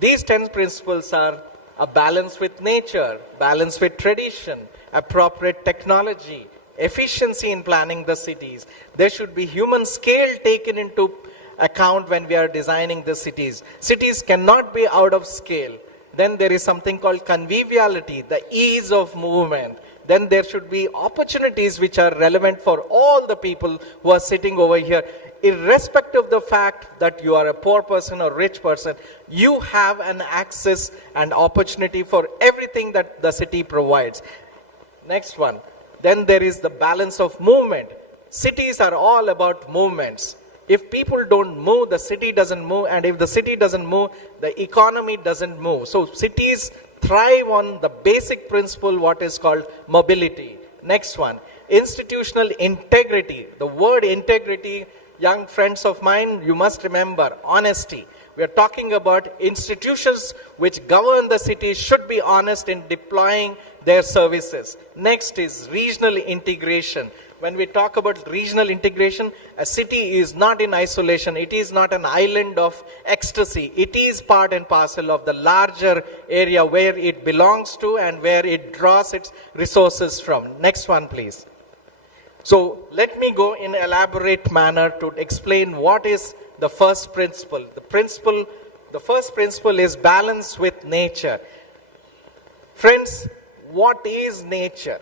these 10 principles are a balance with nature, balance with tradition, appropriate technology, efficiency in planning the cities. There should be human scale taken into account when we are designing the cities. Cities cannot be out of scale. Then there is something called conviviality, the ease of movement. Then there should be opportunities which are relevant for all the people who are sitting over here. Irrespective of the fact that you are a poor person or rich person, you have an access and opportunity for everything that the city provides. Next one. Then there is the balance of movement. Cities are all about movements. If people don't move, the city doesn't move. And if the city doesn't move, the economy doesn't move. So cities thrive on the basic principle, what is called mobility. Next one, institutional integrity. The word integrity, young friends of mine, you must remember, honesty. We are talking about institutions which govern the city should be honest in deploying their services. Next is regional integration. When we talk about regional integration, a city is not in isolation. It is not an island of ecstasy. It is part and parcel of the larger area where it belongs to and where it draws its resources from. Next one, please. So let me go in elaborate manner to explain what is the first principle. The first principle is balance with nature. Friends, what is nature?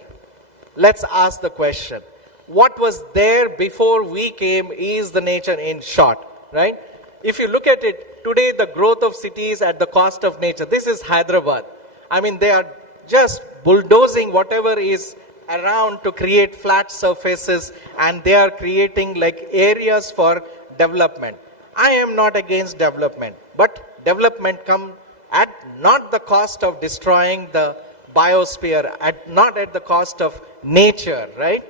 Let's ask the question. What was there before we came is the nature in short, right? If you look at it, today the growth of cities at the cost of nature. This is Hyderabad. I mean, they are just bulldozing whatever is around to create flat surfaces, and they are creating like areas for development. I am not against development, but development comes at not the cost of destroying the biosphere, not at the cost of nature, right?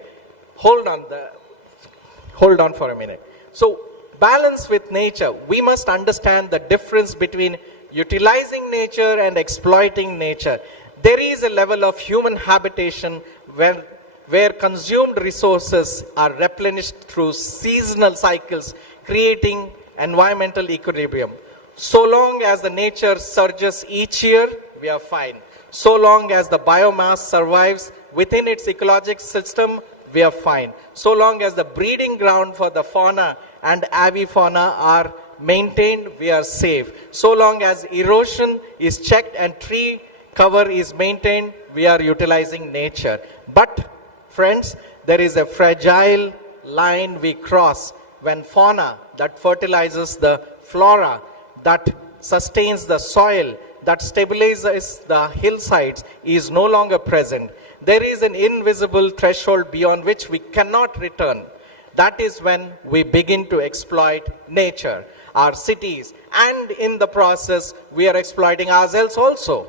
Hold on for a minute. So, balance with nature. We must understand the difference between utilizing nature and exploiting nature. There is a level of human habitation where consumed resources are replenished through seasonal cycles, creating environmental equilibrium. So long as the nature surges each year, we are fine. So long as the biomass survives within its ecological system, we are fine. So long as the breeding ground for the fauna and avifauna are maintained, we are safe. So long as erosion is checked and tree cover is maintained, we are utilizing nature. But, friends, there is a fragile line we cross when fauna that fertilizes the flora, that sustains the soil, that stabilizes the hillsides is no longer present. There is an invisible threshold beyond which we cannot return. That is when we begin to exploit nature, our cities, and in the process, we are exploiting ourselves also.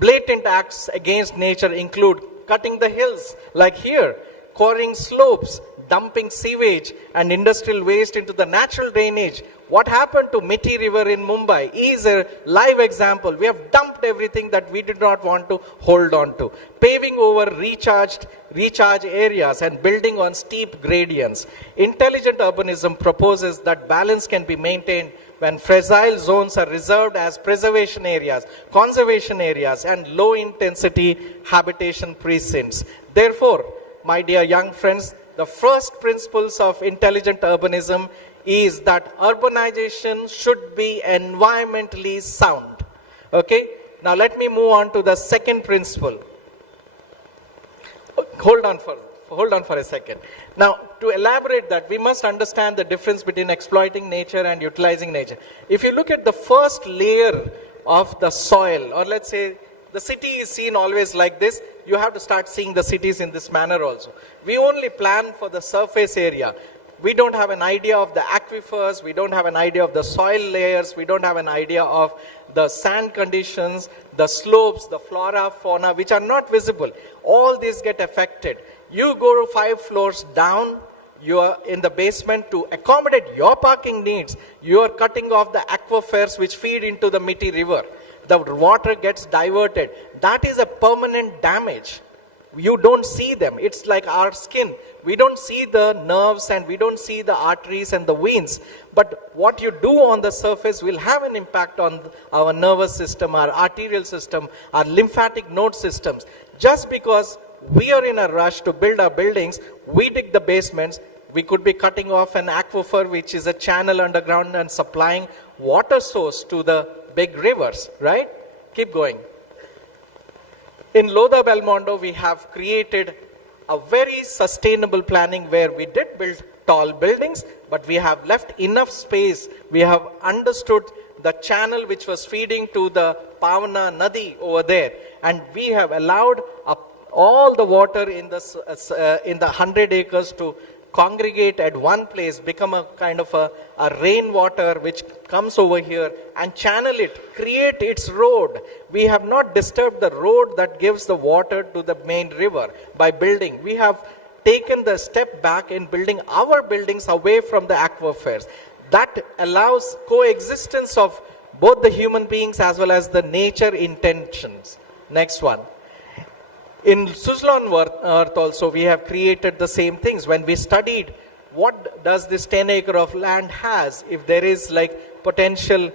Blatant acts against nature include cutting the hills, like here, quarrying slopes, dumping sewage and industrial waste into the natural drainage. What happened to Mithi River in Mumbai is a live example. We have dumped everything that we did not want to hold on to. Paving over recharge areas and building on steep gradients. Intelligent urbanism proposes that balance can be maintained when fragile zones are reserved as preservation areas, conservation areas, and low-intensity habitation precincts. Therefore, my dear young friends, the first principles of intelligent urbanism is that urbanization should be environmentally sound. Okay? Now let me move on to the second principle. Hold on for a second. Now, to elaborate that, we must understand the difference between exploiting nature and utilizing nature. If you look at the first layer of the soil, or let's say The city is seen always like this. You have to start seeing the cities in this manner also. We only plan for the surface area. We don't have an idea of the aquifers, we don't have an idea of the soil layers, we don't have an idea of the sand conditions, the slopes, the flora, fauna, which are not visible. All these get affected. You go 5 floors down, you are in the basement to accommodate your parking needs. You are cutting off the aquifers which feed into the Mitti River. The water gets diverted. That is a permanent damage. You don't see them. It's like our skin. We don't see the nerves and we don't see the arteries and the veins. But what you do on the surface will have an impact on our nervous system, our arterial system, our lymphatic node systems. Just because we are in a rush to build our buildings, we dig the basements, we could be cutting off an aquifer, which is a channel underground and supplying water source to the big rivers, right? Keep going. In Lodha Belmondo, we have created a very sustainable planning where we did build tall buildings, but we have left enough space. We have understood the channel which was feeding to the Pavana Nadi over there, and we have allowed all the water in the 100 acres to congregate at one place, become a kind of a rainwater which comes over here and channel it, create its road. We have not disturbed the road that gives the water to the main river by building. We have taken the step back in building our buildings away from the aquifers. That allows coexistence of both the human beings as well as the nature intentions. Next one. In Suzlon Earth also, we have created the same things. When we studied what does this 10 acre of land has, if there is like potential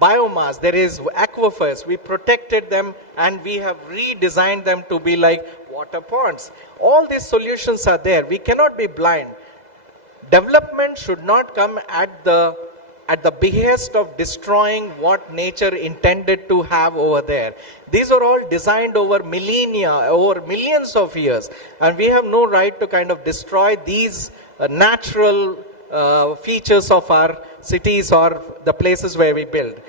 biomass, there is aquifers, we protected them and we have redesigned them to be like water ponds. All these solutions are there. We cannot be blind. Development should not come at the behest of destroying what nature intended to have over there. These are all designed over millennia, over millions of years, and we have no right to kind of destroy these natural features of our cities or the places where we build.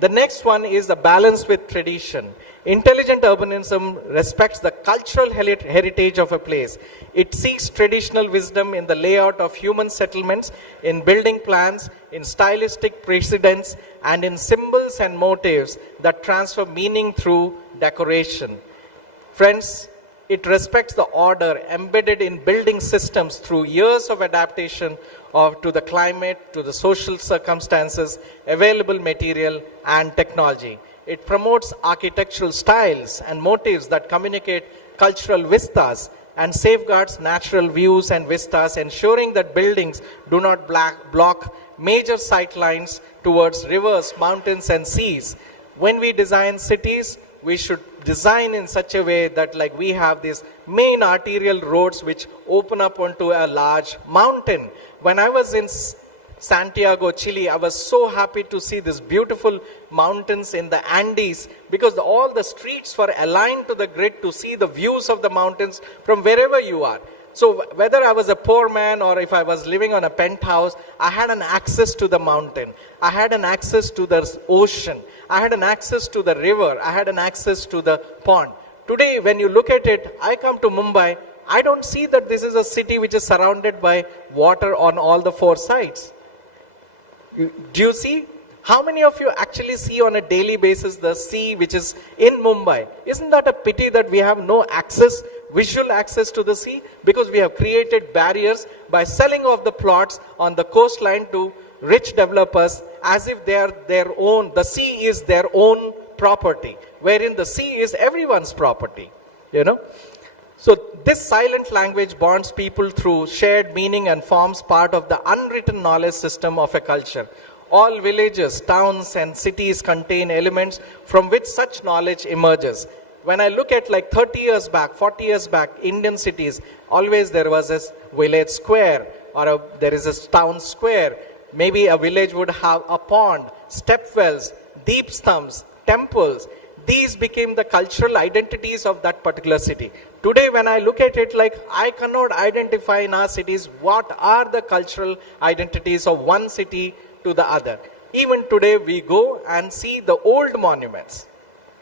The next one is the balance with tradition. Intelligent urbanism respects the cultural heritage of a place. It seeks traditional wisdom in the layout of human settlements, in building plans, in stylistic precedents, and in symbols and motifs that transfer meaning through decoration. Friends, it respects the order embedded in building systems through years of adaptation to the climate, to the social circumstances, available material, and technology. It promotes architectural styles and motifs that communicate cultural vistas and safeguards natural views and vistas, ensuring that buildings do not block major sight lines towards rivers, mountains, and seas. When we design cities, we should design in such a way that like we have these main arterial roads which open up onto a large mountain. When I was in Santiago, Chile, I was so happy to see these beautiful mountains in the Andes because all the streets were aligned to the grid to see the views of the mountains from wherever you are. So whether I was a poor man or if I was living on a penthouse, I had an access to the mountain. I had an access to the ocean. I had an access to the river. I had an access to the pond. Today, when you look at it, I come to Mumbai, I don't see that this is a city which is surrounded by water on all the 4 sides. Do you see? How many of you actually see on a daily basis the sea which is in Mumbai? Isn't that a pity that we have no access, visual access to the sea? Because we have created barriers by selling off the plots on the coastline to rich developers as if they are their own, the sea is their own property, wherein the sea is everyone's property, you know. So this silent language bonds people through shared meaning and forms part of the unwritten knowledge system of a culture. All villages, towns, and cities contain elements from which such knowledge emerges. When I look at like 30 years back, 40 years back, Indian cities, always there was a village square or there is a town square. Maybe a village would have a pond, step wells, deep stumps, temples. These became the cultural identities of that particular city. Today, when I look at it, like I cannot identify in our cities what are the cultural identities of one city to the other. Even today, we go and see the old monuments,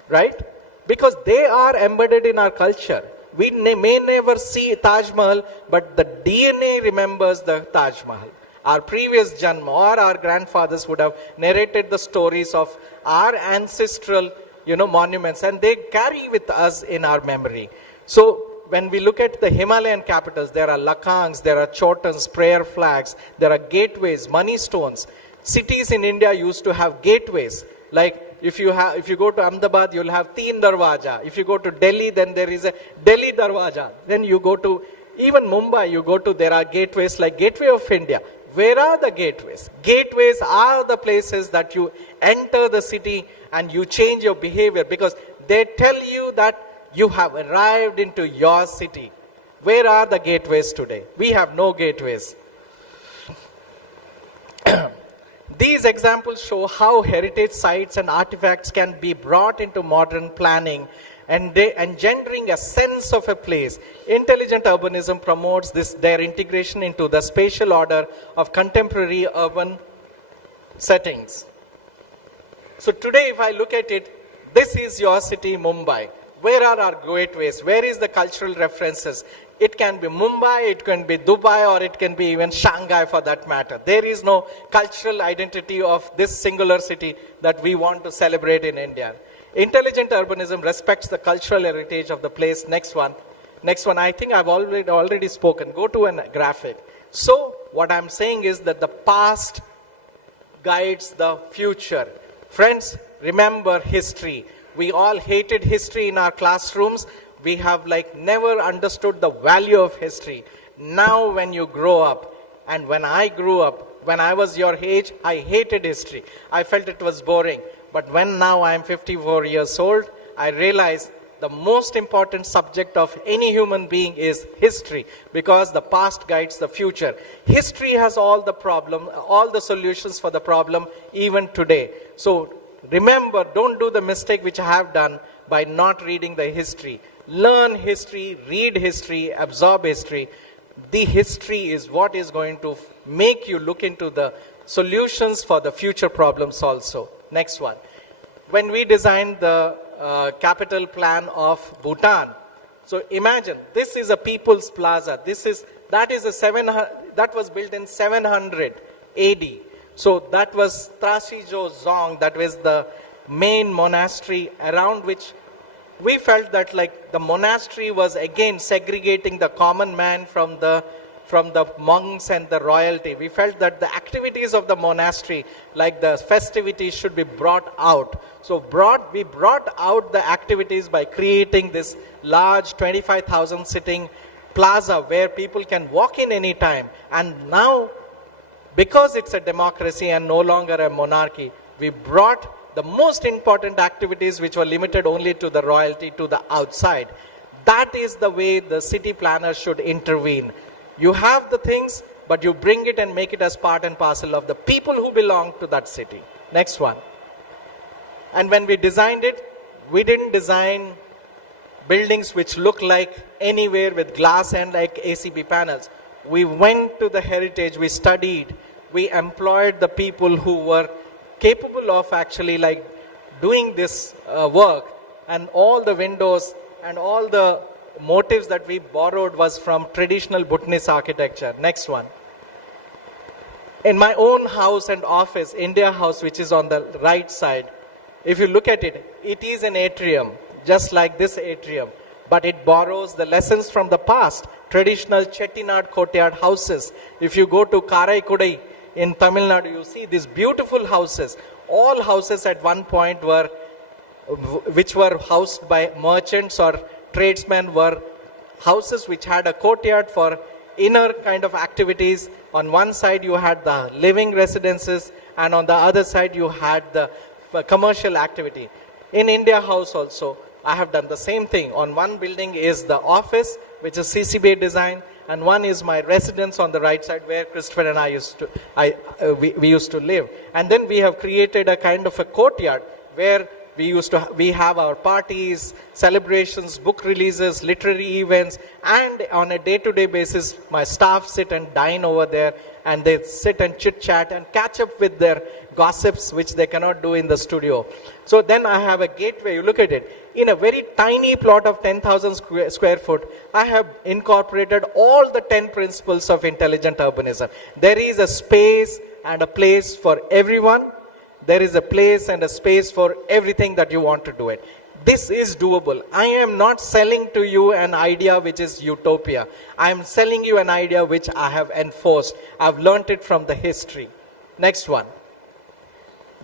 right? because they are embedded in our culture. We may never see Taj Mahal, but the DNA remembers the Taj Mahal. Our previous Janma or our grandfathers would have narrated the stories of our ancestral, monuments, and they carry with us in our memory. So when we look at the Himalayan capitals, there are lakangs, there are chotans, prayer flags, there are gateways, money stones. Cities in India used to have gateways. Like if you go to Ahmedabad, you'll have Teen Darwaja. If you go to Delhi, then there is a Delhi Darwaja. Then you go to even Mumbai, there are gateways like Gateway of India. Where are the gateways? Gateways are the places that you enter the city and you change your behavior, because they tell you that you have arrived into your city. Where are the gateways today? We have no gateways. These examples show how heritage sites and artifacts can be brought into modern planning and engendering a sense of a place. Intelligent urbanism promotes their integration into the spatial order of contemporary urban settings. So today, if I look at it, this is your city, Mumbai. Where are our gateways? Where is the cultural references? It can be Mumbai, it can be Dubai, or it can be even Shanghai for that matter. There is no cultural identity of this singular city that we want to celebrate in India. Intelligent urbanism respects the cultural heritage of the place. Next one, I think I've already spoken. Go to a graphic. So what I'm saying is that the past guides the future. Friends, remember history. We all hated history in our classrooms. We have never understood the value of history. Now when you grow up, and when I grew up, when I was your age, I hated history. I felt it was boring. But when now I'm 54 years old, I realize the most important subject of any human being is history, because the past guides the future. History has all the solutions for the problem even today. So remember, don't do the mistake which I have done by not reading the history. Learn history, read history, absorb history. The history is what is going to make you look into the solutions for the future problems also. Next one. When we designed the capital plan of Bhutan, so imagine, this is a People's Plaza. That was built in 700 AD. So that was Trasijo Dzong, that was the main monastery around which we felt that the monastery was again segregating the common man from the monks and the royalty. We felt that the activities of the monastery, like the festivities, should be brought out. So we brought out the activities by creating this large 25,000 sitting plaza where people can walk in any time. And now, because it's a democracy and no longer a monarchy, we brought the most important activities which were limited only to the royalty to the outside. That is the way the city planner should intervene. You have the things, but you bring it and make it as part and parcel of the people who belong to that city. Next one. And when we designed it, we didn't design buildings which look like anywhere with glass and like ACB panels. We went to the heritage, we studied, we employed the people who were capable of actually doing this work, and all the windows and all the motifs that we borrowed was from traditional Bhutanese architecture. Next one. In my own house and office, India House, which is on the right side, if you look at it, it is an atrium, just like this atrium, but it borrows the lessons from the past, traditional Chettinad courtyard houses. If you go to Karaikudai in Tamil Nadu, you see these beautiful houses. All houses at one point which were housed by merchants or tradesmen, were houses which had a courtyard for inner kind of activities. On one side you had the living residences, and on the other side you had the commercial activity. In India House also, I have done the same thing. On one building is the office, which is CCBA design, and one is my residence on the right side where Christopher and I used to live. And then we have created a kind of a courtyard where we have our parties, celebrations, book releases, literary events, and on a day-to-day basis, my staff sit and dine over there, and they sit and chit-chat and catch up with their gossips, which they cannot do in the studio. So then I have a gateway. You look at it. In a very tiny plot of 10,000 square foot, I have incorporated all the 10 principles of intelligent urbanism. There is a space and a place for everyone. There is a place and a space for everything that you want to do it. This is doable. I am not selling to you an idea which is utopia. I am selling you an idea which I have enforced. I've learnt it from the history. Next one.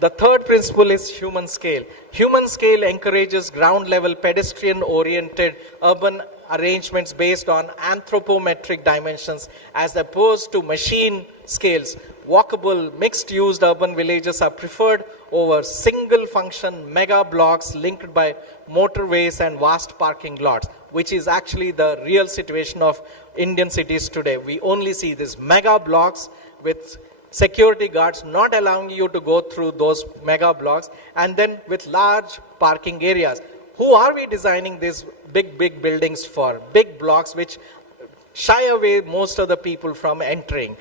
The third principle is human scale. Human scale encourages ground-level, pedestrian-oriented urban arrangements based on anthropometric dimensions as opposed to machine scales. Walkable, mixed-use urban villages are preferred over single-function mega blocks linked by motorways and vast parking lots, which is actually the real situation of Indian cities today. We only see these mega blocks with security guards not allowing you to go through those mega blocks, and then with large parking areas. Who are we designing these big buildings for? Big blocks which shy away most of the people from entering.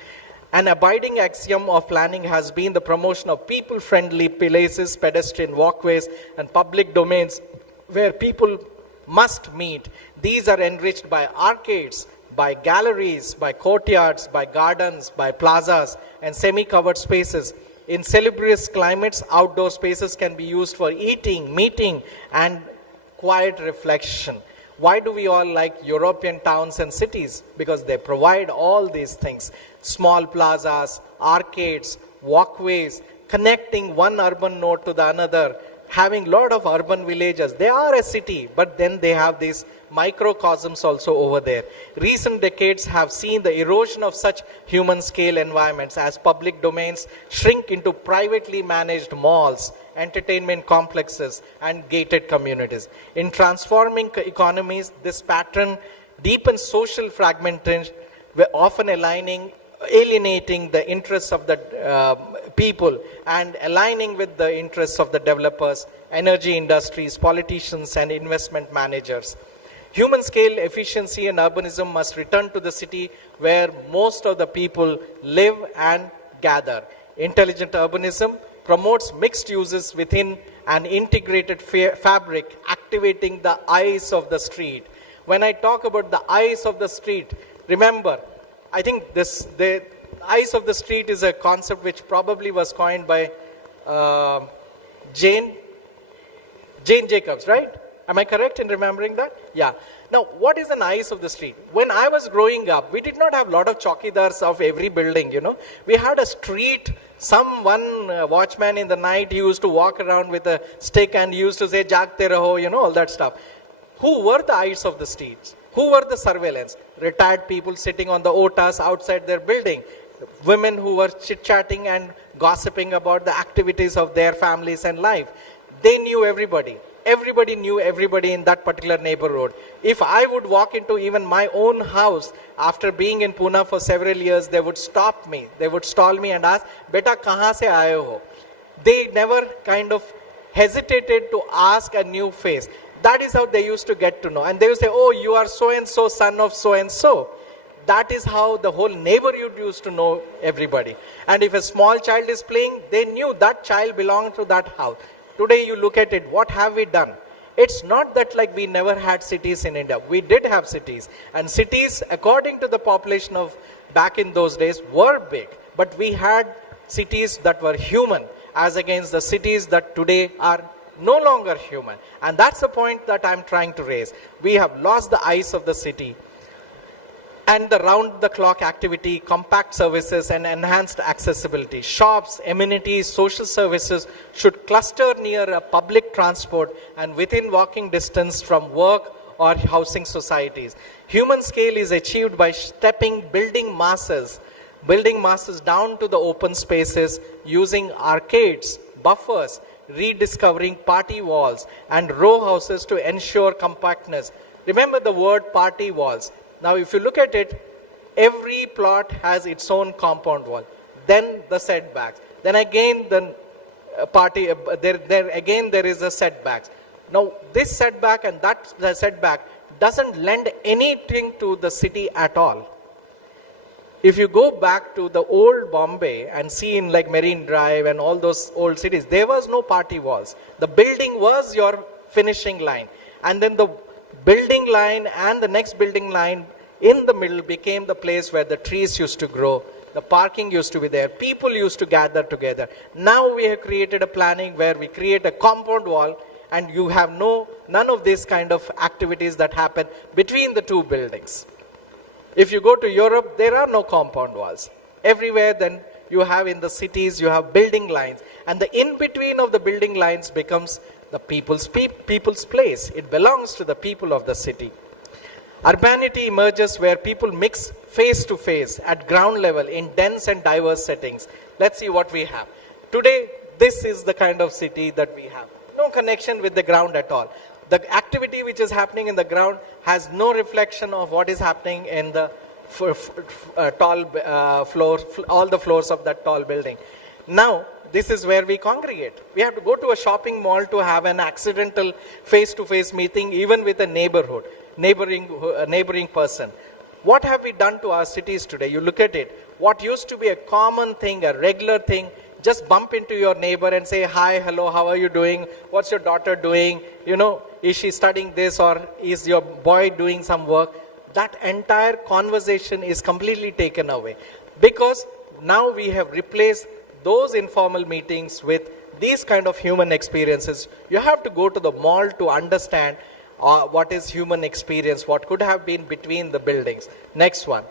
An abiding axiom of planning has been the promotion of people-friendly places, pedestrian walkways, and public domains where people must meet. These are enriched by arcades, by galleries, by courtyards, by gardens, by plazas, and semi-covered spaces. In salubrious climates, outdoor spaces can be used for eating, meeting, and quiet reflection. Why do we all like European towns and cities? Because they provide all these things. Small plazas, arcades, walkways, connecting one urban node to the another, having a lot of urban villages. They are a city, but then they have these microcosms also over there. Recent decades have seen the erosion of such human scale environments as public domains shrink into privately managed malls, entertainment complexes, and gated communities. In transforming economies, this pattern deepens social fragmentation, often alienating the interests of the people and aligning with the interests of the developers, energy industries, politicians, and investment managers. Human scale efficiency and urbanism must return to the city where most of the people live and gather. Intelligent urbanism promotes mixed uses within an integrated fabric, activating the eyes of the street. When I talk about the eyes of the street, remember, I think the eyes of the street is a concept which probably was coined by Jane Jacobs, right? Am I correct in remembering that? Yeah. Now, what is an eyes of the street? When I was growing up, we did not have a lot of chowkidars of every building, you know. We had a street, one watchman in the night, he used to walk around with a stick and he used to say, Jagte raho, you know, all that stuff. Who were the eyes of the streets? Who were the surveillance? Retired people sitting on the otas outside their building. Women who were chit-chatting and gossiping about the activities of their families and life. They knew everybody. Everybody knew everybody in that particular neighborhood. If I would walk into even my own house, after being in Pune for several years, they would stop me. They would stall me and ask, Beta, kahan se aaye ho? They never kind of hesitated to ask a new face. That is how they used to get to know. And they would say, oh, you are so-and-so, son of so-and-so. That is how the whole neighborhood used to know everybody. And if a small child is playing, they knew that child belonged to that house. Today you look at it, what have we done? It's not that like we never had cities in India. We did have cities. And cities, according to the population of back in those days, were big. But we had cities that were human as against the cities that today are no longer human. And that's the point that I'm trying to raise. We have lost the eyes of the city. And the round-the-clock activity, compact services, and enhanced accessibility. Shops, amenities, social services should cluster near a public transport and within walking distance from work or housing societies. Human scale is achieved by stepping building masses down to the open spaces using arcades, buffers, rediscovering party walls, and row houses to ensure compactness. Remember the word party walls. Now, if you look at it, every plot has its own compound wall. Then the setbacks. Then again, the there is a setbacks. Now, this setback and that setback doesn't lend anything to the city at all. If you go back to the old Bombay and see in like Marine Drive and all those old cities, there was no party walls. The building was your finishing line. And then the building line and the next building line in the middle became the place where the trees used to grow. The parking used to be there. People used to gather together. Now we have created a planning where we create a compound wall and you have none of these kind of activities that happen between the two buildings. If you go to Europe, there are no compound walls. Everywhere then you have in the cities, you have building lines. And the in-between of the building lines becomes the people's place. It belongs to the people of the city. Urbanity emerges where people mix face to face at ground level in dense and diverse settings. Let's see what we have. Today, this is the kind of city that we have. No connection with the ground at all. The activity which is happening in the ground has no reflection of what is happening in the tall floor, all the floors of that tall building. Now, this is where we congregate. We have to go to a shopping mall to have an accidental face-to-face meeting, even with a neighboring person. What have we done to our cities today? You look at it. What used to be a common thing, a regular thing, just bump into your neighbor and say, hi, hello, how are you doing? What's your daughter doing? Is she studying this or is your boy doing some work? That entire conversation is completely taken away because now we have replaced those informal meetings with these kind of human experiences. You have to go to the mall to understand what is human experience, what could have been between the buildings. Next one.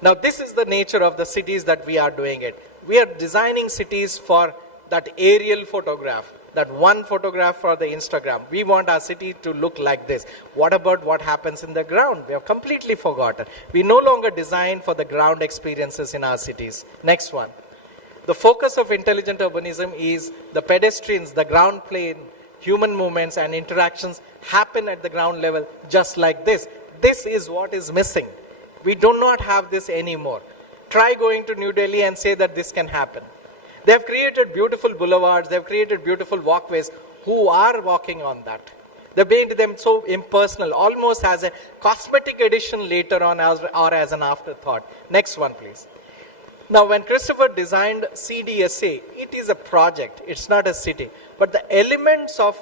Now this is the nature of the cities that we are doing it. We are designing cities for that aerial photograph, that one photograph for the Instagram. We want our city to look like this. What about what happens in the ground? We have completely forgotten. We no longer design for the ground experiences in our cities. Next one. The focus of intelligent urbanism is the pedestrians, the ground plane, human movements and interactions happen at the ground level just like this. This is what is missing. We do not have this anymore. Try going to New Delhi and say that this can happen. They have created beautiful boulevards, they have created beautiful walkways. Who are walking on that? They've made them so impersonal, almost as a cosmetic addition later on or as an afterthought. Next one, please. Now, when Christopher designed CDSA, it is a project, it's not a city. But the elements of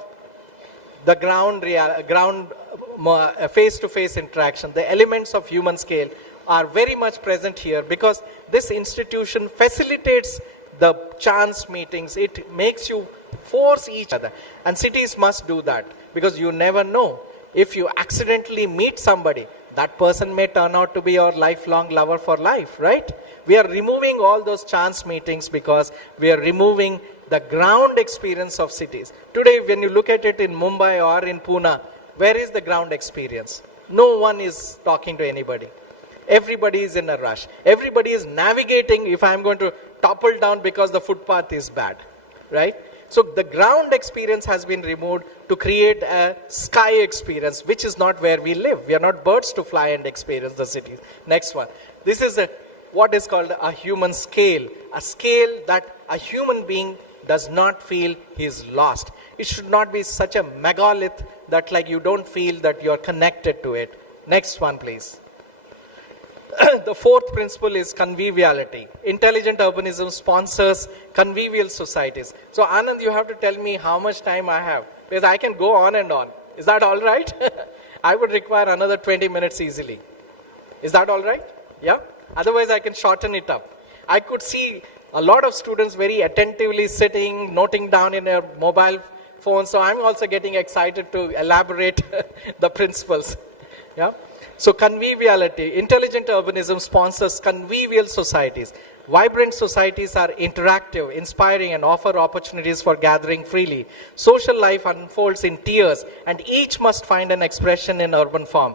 the ground face-to-face interaction, the elements of human scale are very much present here because this institution facilitates the chance meetings. It makes you force each other. And cities must do that because you never know. If you accidentally meet somebody, that person may turn out to be your lifelong lover for life, right? We are removing all those chance meetings because we are removing the ground experience of cities. Today, when you look at it in Mumbai or in Pune, where is the ground experience? No one is talking to anybody. Everybody is in a rush. Everybody is navigating if I'm going to topple down because the footpath is bad, right? So the ground experience has been removed to create a sky experience, which is not where we live. We are not birds to fly and experience the cities. Next one. This is what is called a human scale, a scale that a human being does not feel he is lost. It should not be such a megalith that like you don't feel that you're connected to it. Next one, please. The fourth principle is conviviality. Intelligent urbanism sponsors convivial societies. So Anand, you have to tell me how much time I have, because I can go on and on. Is that all right? I would require another 20 minutes easily. Is that all right? Yeah? Otherwise I can shorten it up. I could see a lot of students very attentively sitting, noting down in their mobile phone. So I'm also getting excited to elaborate the principles. Yeah? So conviviality, intelligent urbanism sponsors convivial societies. Vibrant societies are interactive, inspiring, and offer opportunities for gathering freely. Social life unfolds in tiers, and each must find an expression in urban form.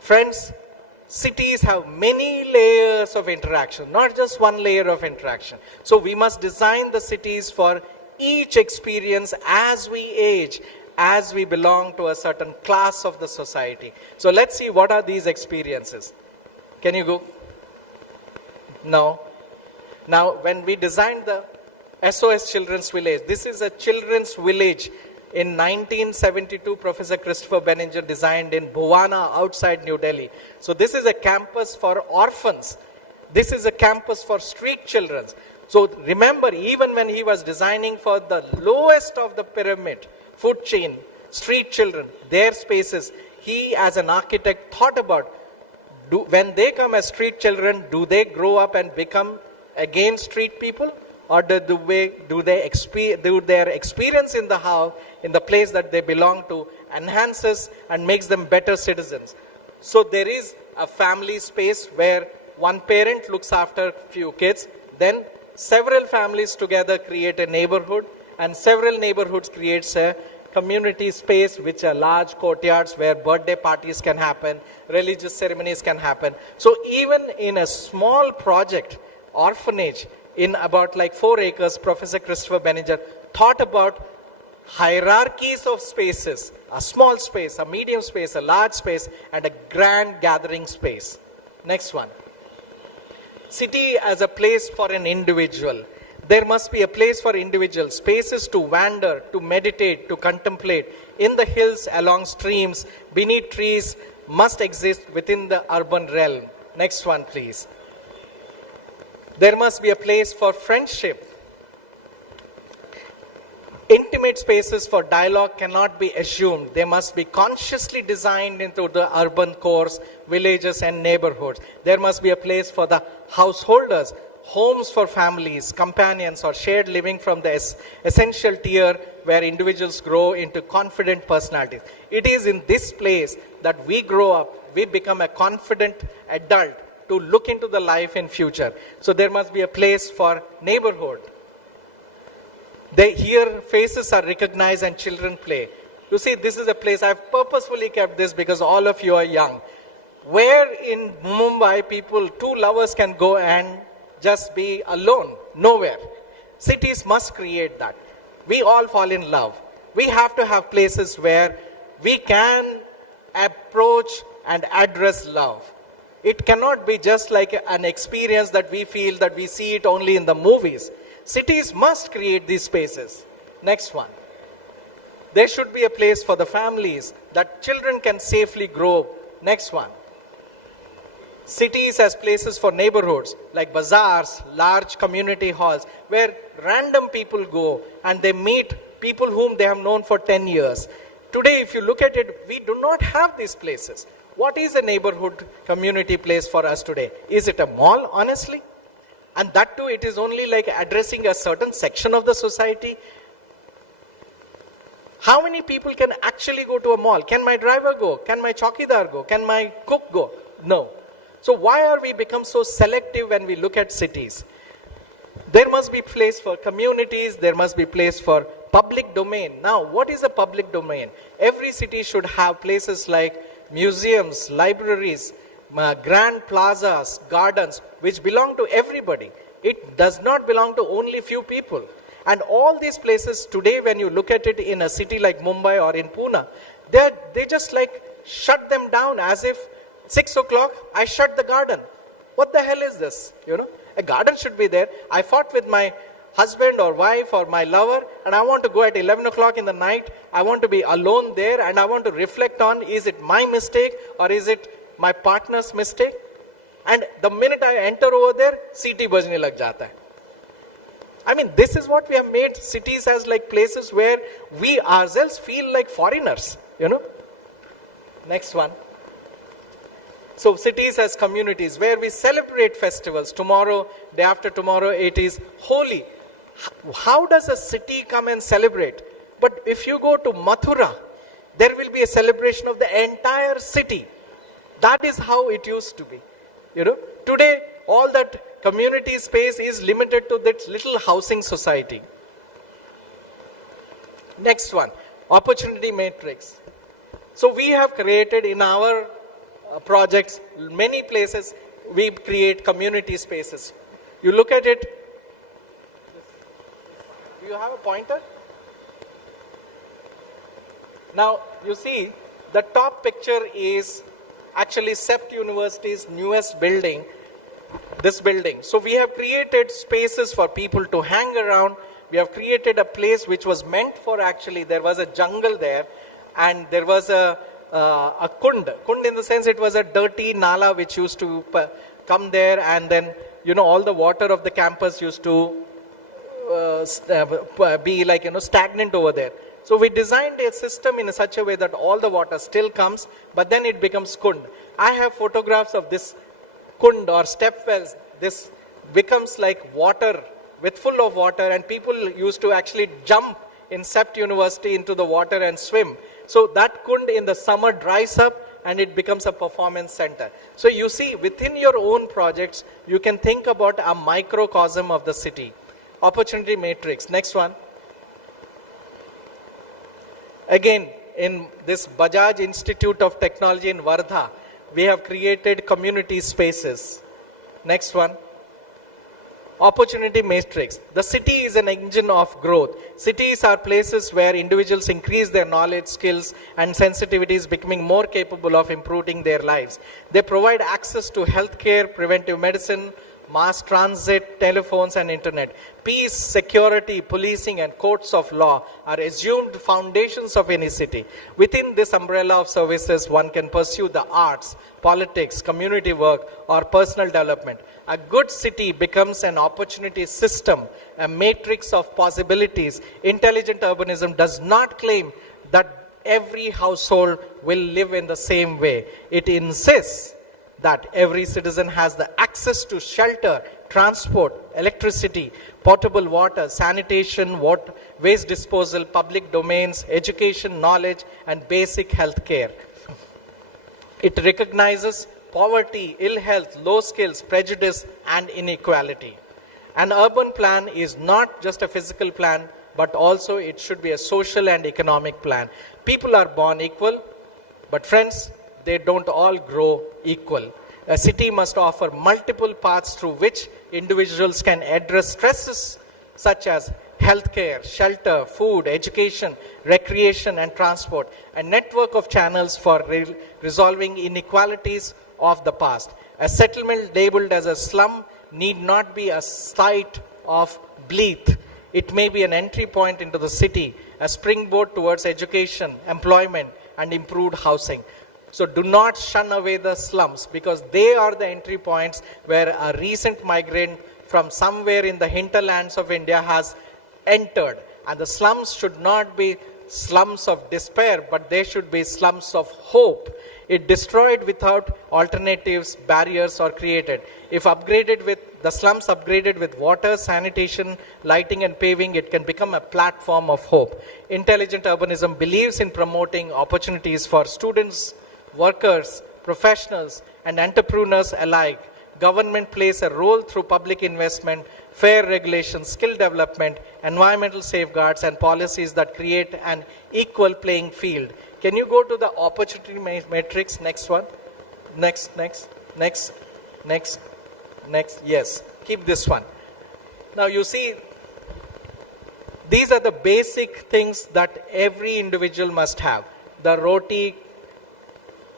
Friends, cities have many layers of interaction, not just one layer of interaction. So we must design the cities for each experience as we age, as we belong to a certain class of the society. So let's see what are these experiences. Can you go? No. Now, when we designed SOS Children's Village. This is a children's village. In 1972, Professor Christopher Benninger designed in Bhuwana outside New Delhi. So this is a campus for orphans. This is a campus for street children. So remember, even when he was designing for the lowest of the pyramid, food chain, street children, their spaces, he as an architect thought about, when they come as street children, do they grow up and become again street people? Or do their experience in the house, in the place that they belong to, enhances and makes them better citizens? So there is a family space where one parent looks after few kids, then several families together create a neighborhood, and several neighborhoods creates a community space, which are large courtyards where birthday parties can happen, religious ceremonies can happen. So even in a small project, orphanage, in about like 4 acres, Professor Christopher Benninger thought about hierarchies of spaces, a small space, a medium space, a large space, and a grand gathering space. Next one. City as a place for an individual. There must be a place for individuals, spaces to wander, to meditate, to contemplate. In the hills, along streams, beneath trees, must exist within the urban realm. Next one, please. There must be a place for friendship. Intimate spaces for dialogue cannot be assumed. They must be consciously designed into the urban cores, villages and neighborhoods. There must be a place for the householders, homes for families, companions, or shared living from the essential tier where individuals grow into confident personalities. It is in this place that we grow up, we become a confident adult to look into the life in future. So there must be a place for neighborhood. Here faces are recognized and children play. You see, this is a place, I've purposefully kept this because all of you are young. Where in Mumbai two lovers can go and just be alone? Nowhere. Cities must create that. We all fall in love. We have to have places where we can approach and address love. It cannot be just like an experience that we feel that we see it only in the movies. Cities must create these spaces. Next one. There should be a place for the families that children can safely grow. Next one. Cities as places for neighborhoods like bazaars, large community halls where random people go and they meet people whom they have known for 10 years. Today, if you look at it, we do not have these places. What is a neighborhood community place for us today? Is it a mall, honestly? And that too, it is only like addressing a certain section of the society. How many people can actually go to a mall? Can my driver go? Can my chowkidar go? Can my cook go? No. So why are we become so selective when we look at cities? There must be place for communities. There must be place for public domain. Now, what is a public domain? Every city should have places like museums, libraries, grand plazas, gardens, which belong to everybody. It does not belong to only few people. And all these places today, when you look at it in a city like Mumbai or in Pune, they just like shut them down as if 6 o'clock, I shut the garden. What the hell is this? A garden should be there. I fought with my husband or wife or my lover, and I want to go at 11 o'clock in the night. I want to be alone there, and I want to reflect on, is it my mistake or is it my partner's mistake? And the minute I enter over there, CT bajne lag jata hai. I mean, this is what we have made cities as like places where we ourselves feel like foreigners, Next one. So cities as communities where we celebrate festivals. Tomorrow, day after tomorrow, it is Holi. How does a city come and celebrate? But if you go to Mathura, there will be a celebration of the entire city. That is how it used to be. Today, all that community space is limited to that little housing society. Next one, opportunity matrix. So we have created in our projects, many places, we create community spaces. You look at it. Do you have a pointer? Now, you see, the top picture is actually CEPT University's newest building. this building. So we have created spaces for people to hang around. We have created a place which was meant for actually, there was a jungle there, and there was a kund. Kund in the sense it was a dirty nala which used to come there, and then, you know, all the water of the campus used to be like, you know, stagnant over there. So we designed a system in such a way that all the water still comes, but then it becomes kund. I have photographs of this kund or step wells. This becomes like water, with full of water, and people used to actually jump in Sept University into the water and swim. So that kund in the summer dries up and it becomes a performance center. So you see, within your own projects, you can think about a microcosm of the city. Opportunity matrix. Next one. Again, in this Bajaj Institute of Technology in Wardha, we have created community spaces. Next one. Opportunity matrix. The city is an engine of growth. Cities are places where individuals increase their knowledge, skills, and sensitivities, becoming more capable of improving their lives. They provide access to healthcare, preventive medicine, mass transit, telephones, and internet. Peace, security, policing, and courts of law are assumed foundations of any city. Within this umbrella of services, one can pursue the arts, politics, community work, or personal development. A good city becomes an opportunity system, a matrix of possibilities. Intelligent urbanism does not claim that every household will live in the same way. It insists that every citizen has the access to shelter, transport, electricity, potable water, sanitation, waste disposal, public domains, education, knowledge, and basic health care. It recognizes poverty, ill health, low skills, prejudice, and inequality. An urban plan is not just a physical plan, but also it should be a social and economic plan. People are born equal, but friends, they don't all grow equal. A city must offer multiple paths through which individuals can address stresses such as healthcare, shelter, food, education, recreation, and transport. A network of channels for resolving inequalities of the past. A settlement labeled as a slum need not be a site of bleat. It may be an entry point into the city, a springboard towards education, employment, and improved housing. So do not shun away the slums, because they are the entry points where a recent migrant from somewhere in the hinterlands of India has entered. And the slums should not be slums of despair, but they should be slums of hope. It destroyed without alternatives, barriers, or created. If upgraded with the slums upgraded with water, sanitation, lighting, and paving, it can become a platform of hope. Intelligent urbanism believes in promoting opportunities for students, workers, professionals, and entrepreneurs alike. Government plays a role through public investment, fair regulation, skill development, environmental safeguards, and policies that create an equal playing field. Can you go to the opportunity matrix? Next one. Next. Yes, keep this one. Now you see, these are the basic things that every individual must have. The roti,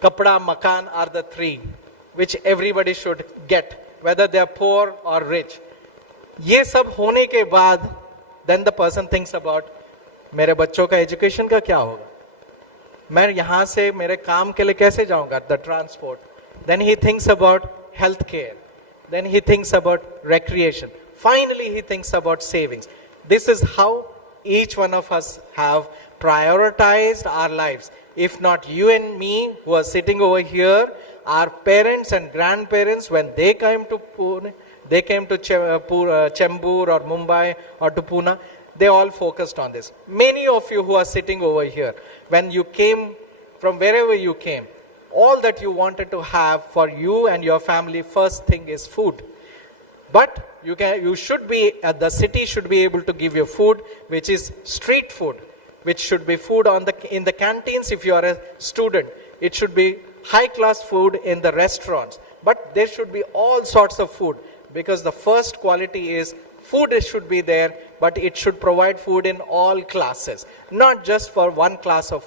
kapda, makan are the three which everybody should get, whether they are poor or rich. ये सब होने के बाद, then the person thinks about, मेरे बच्चों का education का क्या होगा? मैं यहाँ से मेरे काम के लिए कैसे जाऊँगा? The transport. Then he thinks about health care. Then he thinks about recreation. Finally, he thinks about savings. This is how each one of us have prioritized our lives. If not you and me who are sitting over here, our parents and grandparents, when they came to Pune, they came to Chembur or Mumbai or to Pune, they all focused on this. Many of you who are sitting over here, when you came from wherever you came, all that you wanted to have for you and your family, first thing is food. But you should be, the city should be able to give you food, which is street food, which should be food in the canteens if you are a student. It should be high-class food in the restaurants. But there should be all sorts of food, because the first quality is food should be there, but it should provide food in all classes, not just for one class of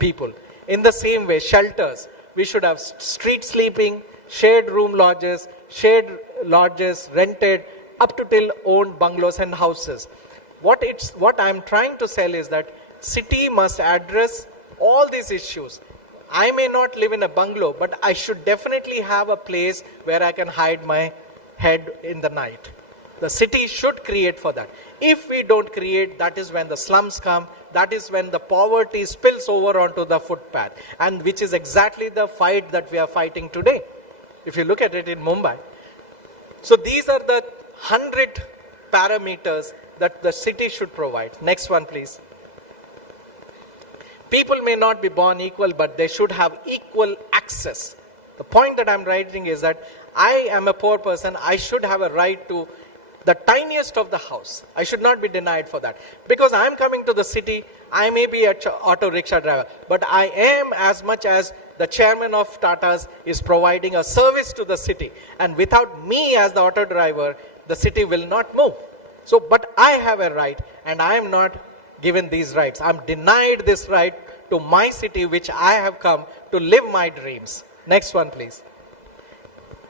people. In the same way, shelters. We should have street sleeping, shared room lodges, shared lodges, rented, up to till owned bungalows and houses. What I'm trying to sell is that city must address all these issues. I may not live in a bungalow, but I should definitely have a place where I can hide my head in the night. The city should create for that. If we don't create, that is when the slums come, that is when the poverty spills over onto the footpath, and which is exactly the fight that we are fighting today, if you look at it in Mumbai. So these are the 100 parameters that the city should provide. Next one, please. People may not be born equal, but they should have equal access. The point that I'm writing is that I am a poor person. I should have a right to the tiniest of the house. I should not be denied for that. Because I'm coming to the city, I may be an auto rickshaw driver, but I am, as much as the chairman of Tata's is providing a service to the city. And without me as the auto driver, the city will not move. So, but I have a right, and I am not given these rights. I'm denied this right to my city, which I have come to live my dreams. Next one, please.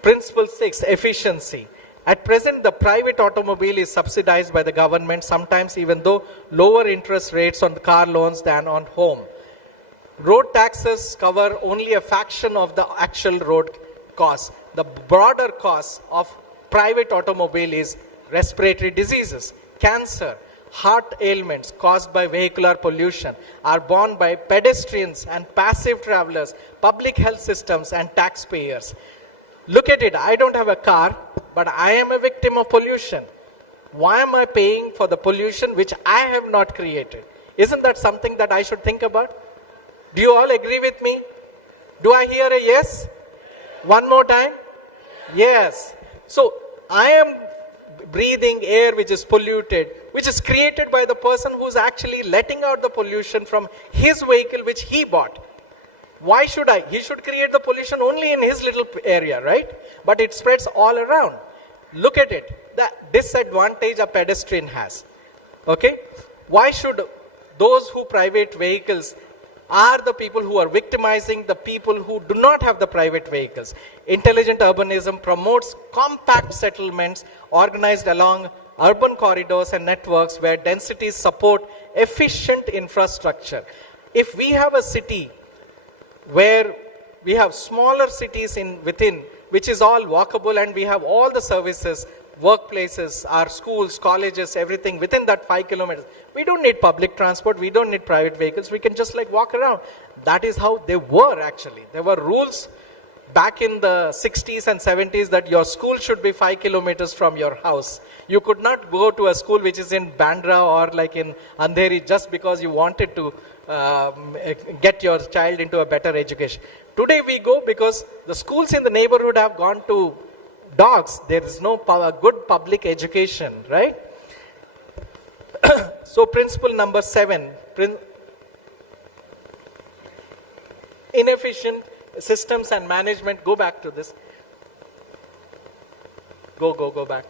Principle 6, efficiency. At present, the private automobile is subsidized by the government, sometimes even though lower interest rates on car loans than on home. Road taxes cover only a fraction of the actual road costs. The broader cost of private automobile is respiratory diseases, cancer, heart ailments caused by vehicular pollution are borne by pedestrians and passive travelers, public health systems and taxpayers. Look at it, I don't have a car, but I am a victim of pollution. Why am I paying for the pollution which I have not created? Isn't that something that I should think about? Do you all agree with me? Do I hear a yes? One more time? Yes. So I am breathing air which is polluted, which is created by the person who's actually letting out the pollution from his vehicle which he bought. Why should I? He should create the pollution only in his little area, right? But it spreads all around. Look at it, the disadvantage a pedestrian has. Okay? Why should those who private vehicles are the people who are victimizing the people who do not have the private vehicles? Intelligent urbanism promotes compact settlements organized along urban corridors and networks where densities support efficient infrastructure. If we have a city where we have smaller cities within, which is all walkable, and we have all the services, workplaces, our schools, colleges, everything within that 5 kilometers. We don't need public transport, we don't need private vehicles, we can just like walk around. That is how they were actually. There were rules back in the 60s and 70s that your school should be 5 kilometers from your house. You could not go to a school which is in Bandra or like in Andheri just because you wanted to get your child into a better education. Today we go because the schools in the neighborhood have gone to dogs. There is no good public education, right? So principle number 7, inefficient systems and management. Go back to this. Go back.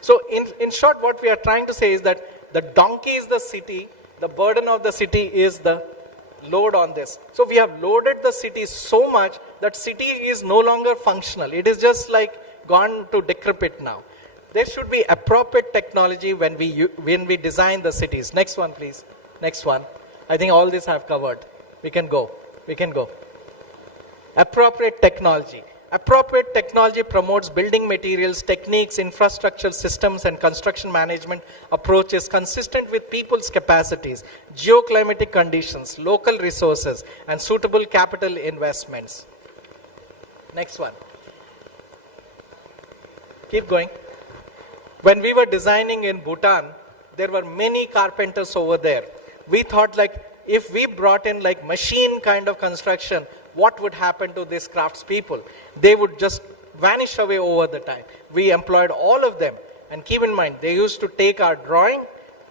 So in short, what we are trying to say is that the donkey is the city, the burden of the city is the load on this. So we have loaded the city so much that city is no longer functional. It is just like gone to decrepit now. There should be appropriate technology when we design the cities. Next one, please. Next one. I think all this I have covered. We can go. Appropriate technology. Appropriate technology promotes building materials, techniques, infrastructure systems, and construction management approaches consistent with people's capacities, geoclimatic conditions, local resources, and suitable capital investments. Next one. Keep going. When we were designing in Bhutan, there were many carpenters over there. We thought like, if we brought in like machine kind of construction, what would happen to these craftspeople? They would just vanish away over the time. We employed all of them. And keep in mind, they used to take our drawing,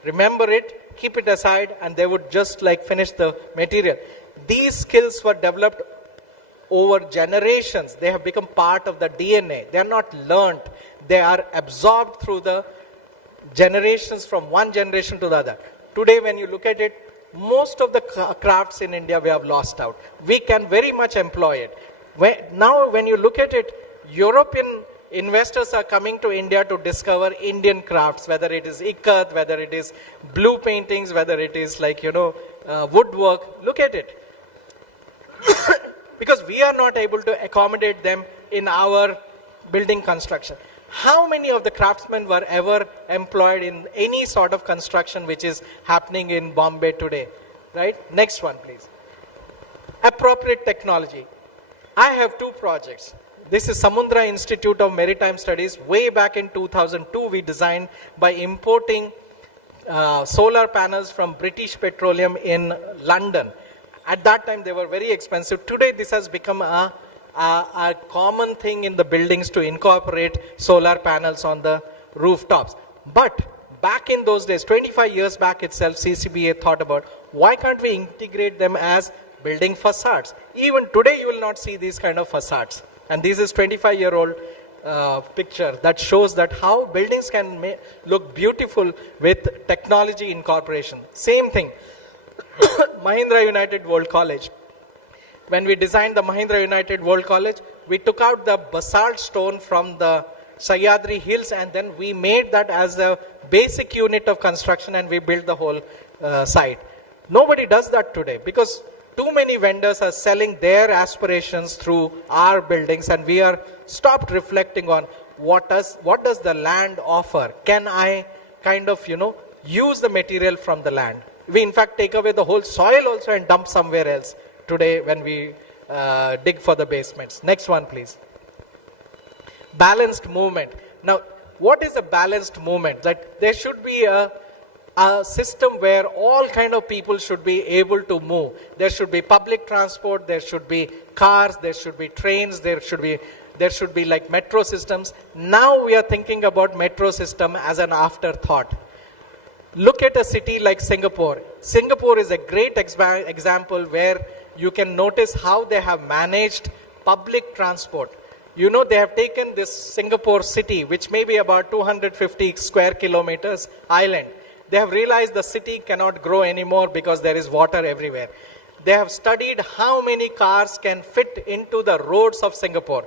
remember it, keep it aside, and they would just like finish the material. These skills were developed over generations. They have become part of the DNA. They are not learnt. They are absorbed through the generations from one generation to the other. Today, when you look at it, most of the crafts in India we have lost out. We can very much employ it. Now when you look at it, European investors are coming to India to discover Indian crafts, whether it is ikat, whether it is blue paintings, whether it is like, woodwork. Look at it. Because we are not able to accommodate them in our building construction. How many of the craftsmen were ever employed in any sort of construction which is happening in Bombay today? Right? Next one, please. Appropriate technology. I have two projects. This is Samundra Institute of Maritime Studies. Way back in 2002, we designed by importing solar panels from British Petroleum in London. At that time, they were very expensive. Today, this has become a common thing in the buildings to incorporate solar panels on the rooftops. But back in those days, 25 years back itself, CCBA thought about, why can't we integrate them as building facades? Even today, you will not see these kind of facades. And this is 25-year-old picture that shows that how buildings can look beautiful with technology incorporation. Same thing. Mahindra United World College. When we designed the Mahindra United World College, we took out the basalt stone from the Sahyadri Hills and then we made that as a basic unit of construction and we built the whole site. Nobody does that today because too many vendors are selling their aspirations through our buildings and we are stopped reflecting on what does the land offer? Can I kind of, use the material from the land? We in fact take away the whole soil also and dump somewhere else today when we dig for the basements. Next one, please. Balanced movement. Now, what is a balanced movement? That there should be a system where all kind of people should be able to move. There should be public transport, there should be cars, there should be trains, there should be like metro systems. Now we are thinking about metro system as an afterthought. Look at a city like Singapore. Singapore is a great example where you can notice how they have managed public transport. They have taken this Singapore city, which may be about 250 square kilometers island. They have realized the city cannot grow anymore because there is water everywhere. They have studied how many cars can fit into the roads of Singapore.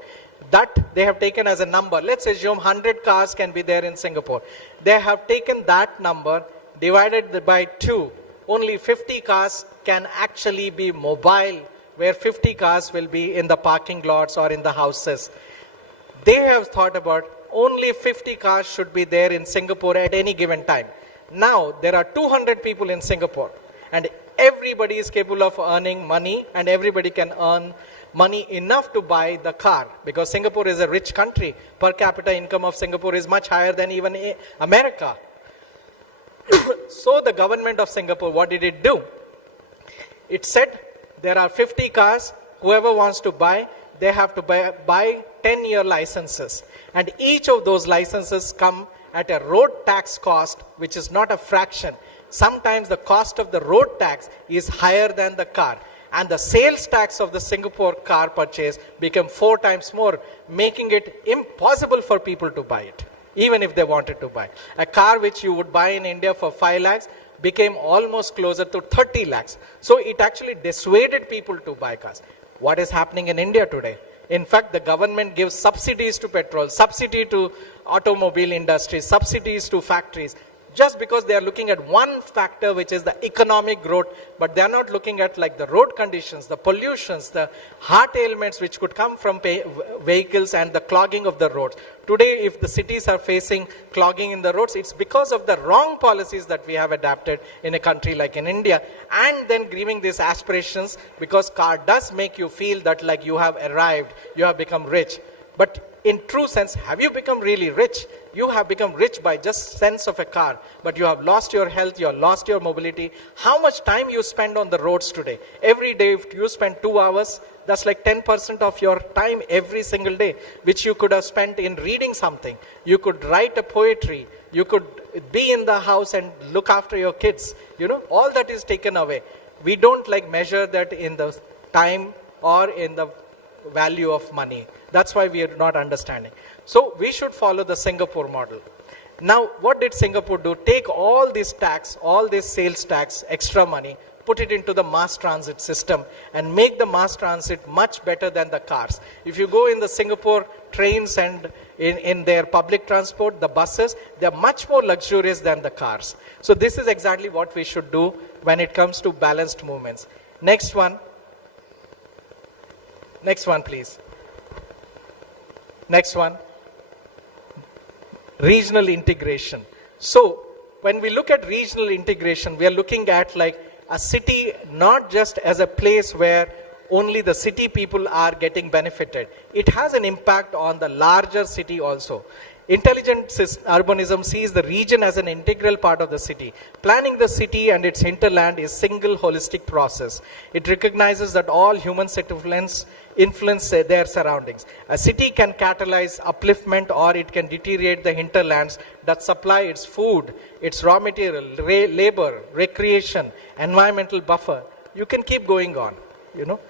That they have taken as a number. Let's assume 100 cars can be there in Singapore. They have taken that number, divided by 2. Only 50 cars can actually be mobile, where 50 cars will be in the parking lots or in the houses. They have thought about only 50 cars should be there in Singapore at any given time. Now, there are 200 people in Singapore and everybody is capable of earning money and everybody can earn money enough to buy the car because Singapore is a rich country. Per capita income of Singapore is much higher than even America. So the government of Singapore, what did it do? It said there are 50 cars, whoever wants to buy, they have to buy 10-year licenses. And each of those licenses come at a road tax cost, which is not a fraction. Sometimes the cost of the road tax is higher than the car. And the sales tax of the Singapore car purchase became 4 times more, making it impossible for people to buy it, even if they wanted to buy. A car which you would buy in India for 5 lakhs became almost closer to 30 lakhs. So it actually dissuaded people to buy cars. What is happening in India today? In fact, the government gives subsidies to petrol, subsidy to automobile industry, subsidies to factories, just because they are looking at one factor, which is the economic growth, but they are not looking at like the road conditions, the pollutions, the heart ailments which could come from vehicles and the clogging of the roads. Today, if the cities are facing clogging in the roads, it's because of the wrong policies that we have adapted in a country like in India, and then giving these aspirations, because car does make you feel that like you have arrived, you have become rich. But in true sense, have you become really rich? You have become rich by just sense of a car, but you have lost your health, you have lost your mobility. How much time you spend on the roads today? Every day, if you spend 2 hours, that's like 10% of your time every single day, which you could have spent in reading something. You could write a poetry. You could be in the house and look after your kids. All that is taken away. We don't like measure that in the time or in the value of money. That's why we are not understanding. So we should follow the Singapore model. Now, what did Singapore do? Take all this tax, all this sales tax, extra money, put it into the mass transit system and make the mass transit much better than the cars. If you go in the Singapore trains and in their public transport, the buses, they are much more luxurious than the cars. So this is exactly what we should do when it comes to balanced movements. Next one. Next one, please. Next one. Regional integration. So when we look at regional integration, we are looking at like a city not just as a place where only the city people are getting benefited. It has an impact on the larger city also. Intelligent urbanism sees the region as an integral part of the city. Planning the city and its hinterland is single holistic process. It recognizes that all human settlements influence their surroundings. A city can catalyze upliftment, or it can deteriorate the hinterlands that supply its food, its raw material, labor, recreation, environmental buffer. You can keep going on, you know.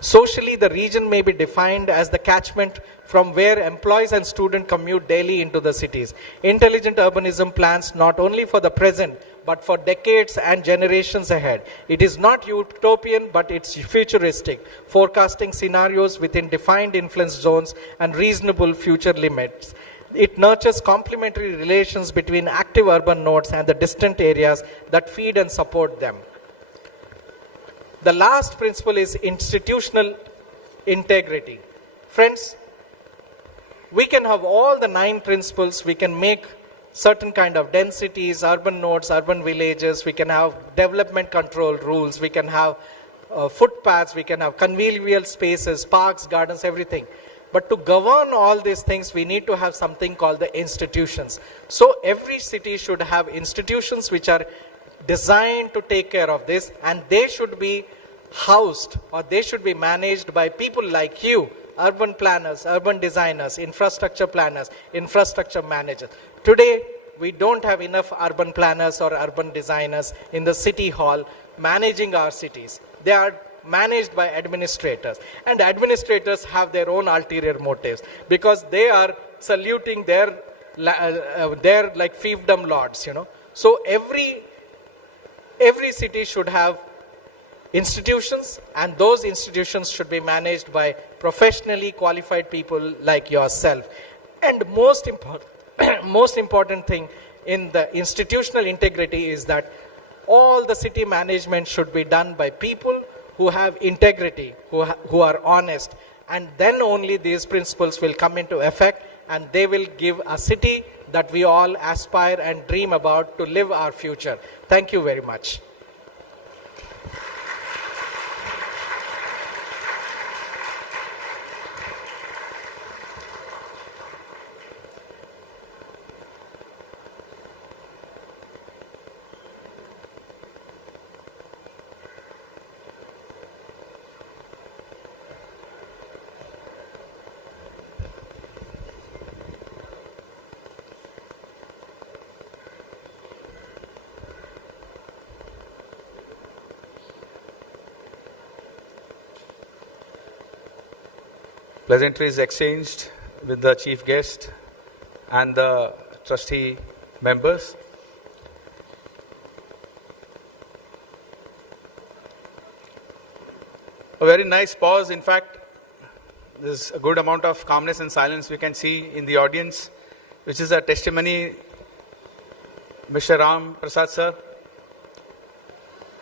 Socially, the region may be defined as the catchment from where employees and students commute daily into the cities. Intelligent urbanism plans not only for the present, but for decades and generations ahead. It is not utopian, but it's futuristic, forecasting scenarios within defined influence zones and reasonable future limits. It nurtures complementary relations between active urban nodes and the distant areas that feed and support them. The last principle is institutional integrity. Friends, we can have all the 9 principles. We can make certain kind of densities, urban nodes, urban villages. We can have development control rules. We can have footpaths. We can have convivial spaces, parks, gardens, everything. But to govern all these things, we need to have something called the institutions. So every city should have institutions which are designed to take care of this, and they should be housed, or they should be managed by people like you, urban planners, urban designers, infrastructure planners, infrastructure managers. Today, we don't have enough urban planners or urban designers in the city hall managing our cities. They are managed by administrators, and administrators have their own ulterior motives because they are saluting their like fiefdom lords, you know. So every city should have institutions, and those institutions should be managed by professionally qualified people like yourself. And most important thing in the institutional integrity is that all the city management should be done by people who have integrity, who are honest, and then only these principles will come into effect, and they will give a city that we all aspire and dream about to live our future. Thank you very much. Pleasantries exchanged with the chief guest and the trustee members. A very nice pause. In fact, there's a good amount of calmness and silence we can see in the audience, which is a testimony. Mr. Ramprasad sir,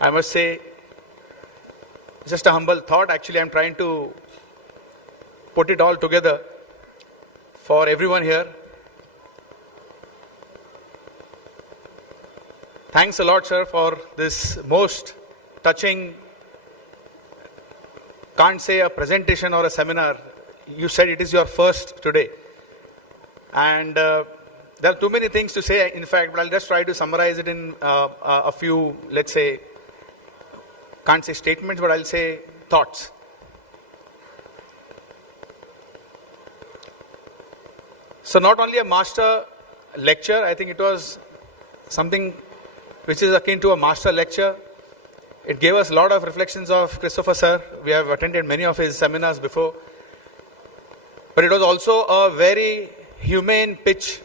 I must say, just a humble thought. Actually, I'm trying to put it all together for everyone here. Thanks a lot, sir, for this most touching, can't say a presentation or a seminar. You said it is your first today. And there are too many things to say, in fact, but I'll just try to summarize it in a few, let's say, can't say statements, but I'll say thoughts. So not only a master lecture, I think it was something which is akin to a master lecture. It gave us a lot of reflections of Christopher sir. We have attended many of his seminars before. But it was also a very humane pitch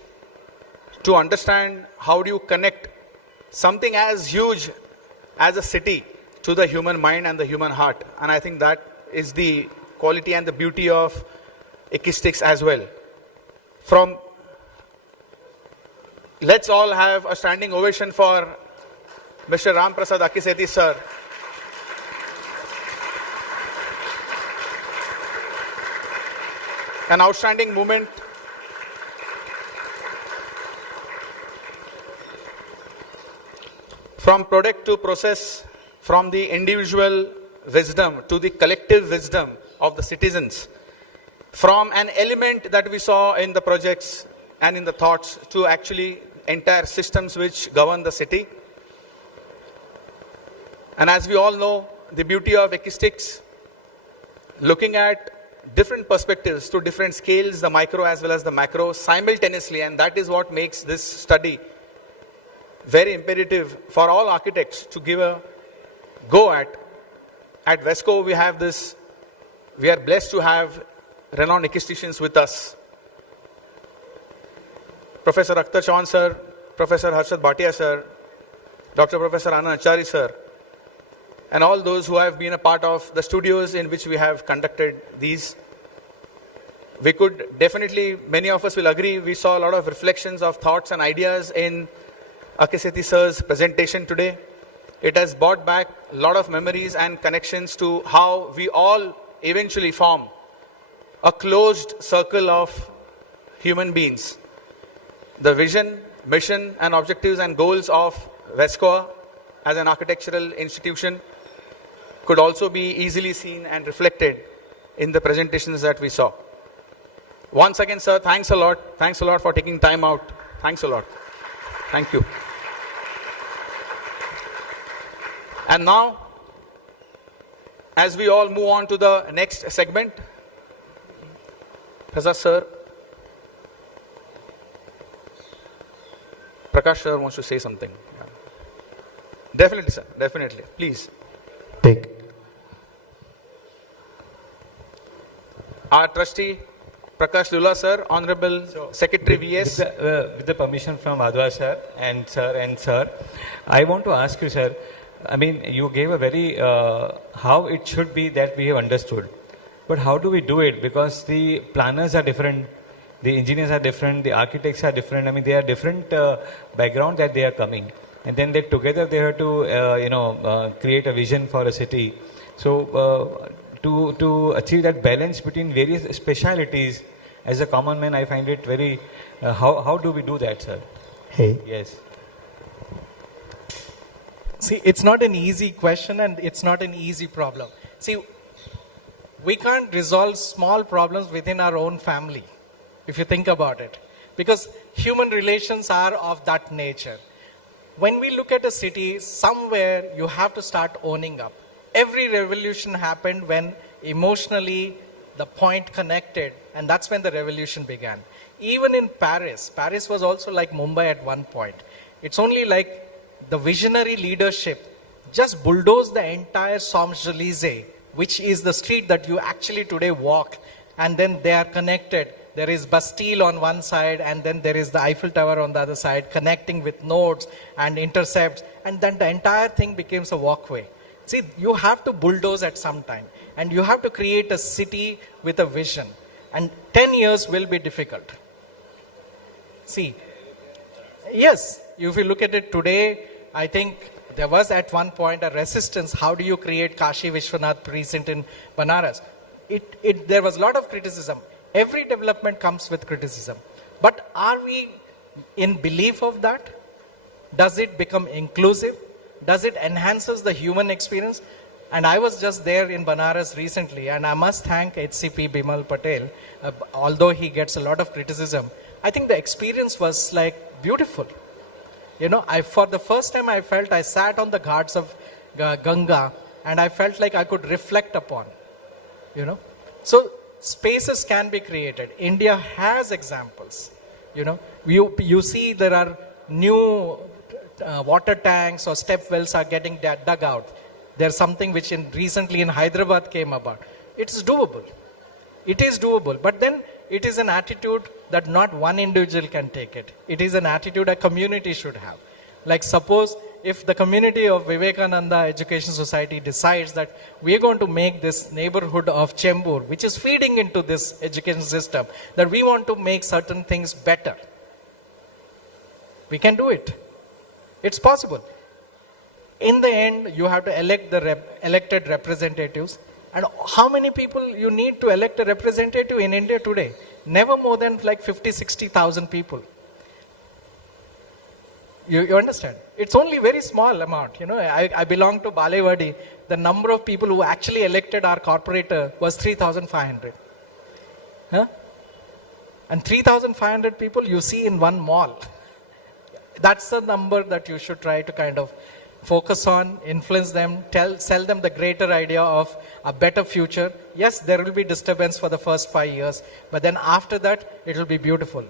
to understand how do you connect something as huge as a city to the human mind and the human heart. And I think that is the quality and the beauty of EKISTICS as well. From, let's all have a standing ovation for Mr. Ramprasad Akkisetti, sir. An outstanding moment. From product to process, from the individual wisdom to the collective wisdom of the citizens, from an element that we saw in the projects and in the thoughts to actually entire systems which govern the city. And as we all know, the beauty of EKISTICS, looking at different perspectives to different scales, the micro as well as the macro simultaneously, and that is what makes this study very imperative for all architects to give a go at. At VESCOA, we have this, we are blessed to have renowned EKISTICians with us. Professor Akhtar Chavan sir, Professor Hashu Advani sir, Dr. Professor Anand Achari sir, and all those who have been a part of the studios in which we have conducted these. We could definitely, many of us will agree, we saw a lot of reflections of thoughts and ideas in Akkisetti sir's presentation today. It has brought back a lot of memories and connections to how we all eventually form a closed circle of human beings. The vision, mission and objectives and goals of VESCOA as an architectural institution could also be easily seen and reflected in the presentations that we saw. Once again, sir, thanks a lot. Thanks a lot for taking time out. Thanks a lot. Thank you. And now, as we all move on to the next segment, Prasad sir, Prakash sir wants to say something. Yeah. Definitely, sir. Definitely. Please. Take. Our trustee, Prakash Lula sir, Honorable Secretary VS. With the permission from Adwa sir, I want to ask you, sir, I mean, you gave a very, how it should be that we have understood. But how do we do it? Because the planners are different, the engineers are different, the architects are different. I mean, they are different background that they are coming. And then they together they have to, create a vision for a city. So, to achieve that balance between various specialities, as a common man, I find it very, how do we do that, sir? Hey. Yes. See, it's not an easy question and it's not an easy problem. See, we can't resolve small problems within our own family, if you think about it, because human relations are of that nature. When we look at a city, somewhere you have to start owning up. Every revolution happened when emotionally the point connected, and that's when the revolution began. Even in Paris was also like Mumbai at one point. It's only like the visionary leadership just bulldozed the entire Champs-Élysées, which is the street that you actually today walk, and then they are connected. There is Bastille on one side, and then there is the Eiffel Tower on the other side, connecting with nodes and intercepts, and then the entire thing becomes a walkway. See, you have to bulldoze at some time, and you have to create a city with a vision, and 10 years will be difficult. See, yes, if you look at it today, I think there was at one point a resistance. How do you create Kashi Vishwanath precinct in Banaras? There was a lot of criticism. Every development comes with criticism. But are we in belief of that? Does it become inclusive? Does it enhances the human experience? And I was just there in Banaras recently, and I must thank HCP Bimal Patel. Although he gets a lot of criticism, I think the experience was like beautiful. You know, for the first time I sat on the ghats of Ganga, and I felt like I could reflect upon, you know. So spaces can be created. India has examples, you know. You see there are new water tanks or step wells are getting dug out. There's something which recently in Hyderabad came about. It's doable. It is doable. But then it is an attitude that not one individual can take it. It is an attitude a community should have. Like suppose if the community of Vivekananda Education Society decides that we are going to make this neighborhood of Chembur, which is feeding into this education system, that we want to make certain things better, we can do it. It's possible. In the end, you have to elect the elected representatives. And how many people you need to elect a representative in India today? Never more than like 50, 60,000 people. You understand? It's only very small amount. You know, I belong to Balewadi. The number of people who actually elected our corporator was 3,500. Huh? And 3,500 people you see in one mall. That's the number that you should try to kind of focus on, influence them, sell them the greater idea of a better future. Yes, there will be disturbance for the first 5 years, but then after that, it will be beautiful.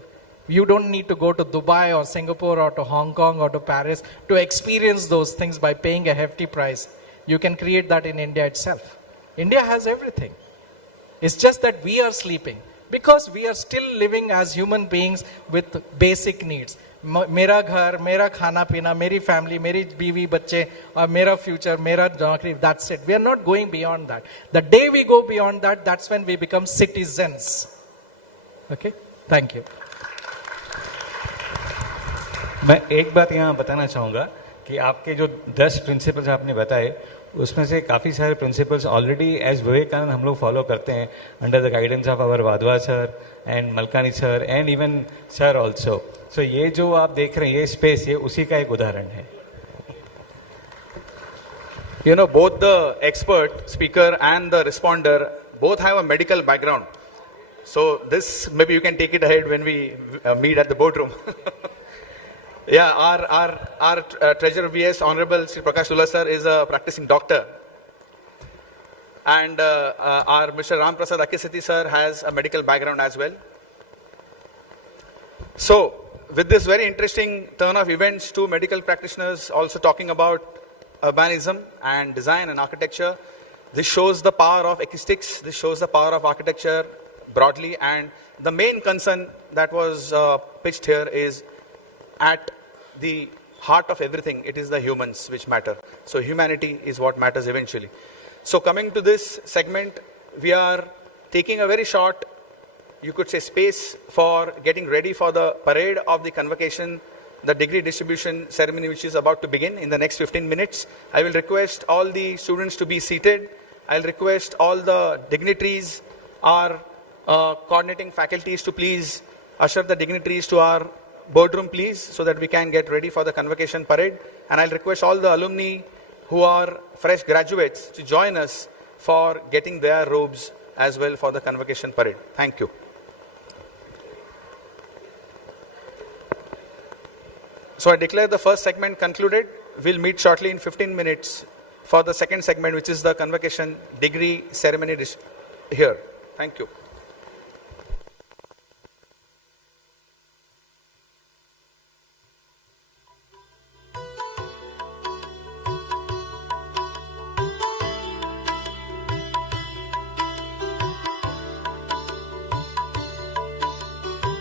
You don't need to go to Dubai or Singapore or to Hong Kong or to Paris to experience those things by paying a hefty price. You can create that in India itself. India has everything. It's just that we are sleeping because we are still living as human beings with basic needs. मेरा घर, मेरा खाना पीना, मेरी family, मेरी बीवी बच्चे और मेरा future, मेरा नौकरी, that's it. We are not going beyond that. The day we go beyond that, that's when we become citizens. Okay? Thank you. मैं एक बात यहाँ बताना चाहूँगा कि आपके जो 10 प्रिंसिपल्स आपने बताए उसमें से काफ़ी सारे प्रिंसिपल्स ऑलरेडी एज विवेकानंद हम लोग फॉलो करते हैं under the guidance of our Wadhwa sir and Malkani sir and even sir also. So ये जो आप देख रहे हैं ये स्पेस, ये उसी का एक उदाहरण है. You know, both the expert speaker and the responder both have a medical background. So this, maybe you can take it ahead when we meet at the boardroom. Yeah, our Treasurer VS, Honorable Sri Prakash Lula sir is a practicing doctor. And our Mr. Ramprasad Akkisetti sir has a medical background as well. So, with this very interesting turn of events, two medical practitioners also talking about urbanism and design and architecture, this shows the power of EKISTICS, this shows the power of architecture broadly, and the main concern that was pitched here is at the heart of everything, it is the humans which matter. So humanity is what matters eventually. So coming to this segment, we are taking a very short, you could say, space for getting ready for the parade of the convocation, the degree distribution ceremony which is about to begin in the next 15 minutes. I will request all the students to be seated. I'll request all the dignitaries, our coordinating faculties to please usher the dignitaries to our boardroom, please, so that we can get ready for the convocation parade. And I'll request all the alumni who are fresh graduates to join us for getting their robes as well for the convocation parade. Thank you. So I declare the first segment concluded. We'll meet shortly in 15 minutes for the second segment, which is the convocation degree ceremony here. Thank you.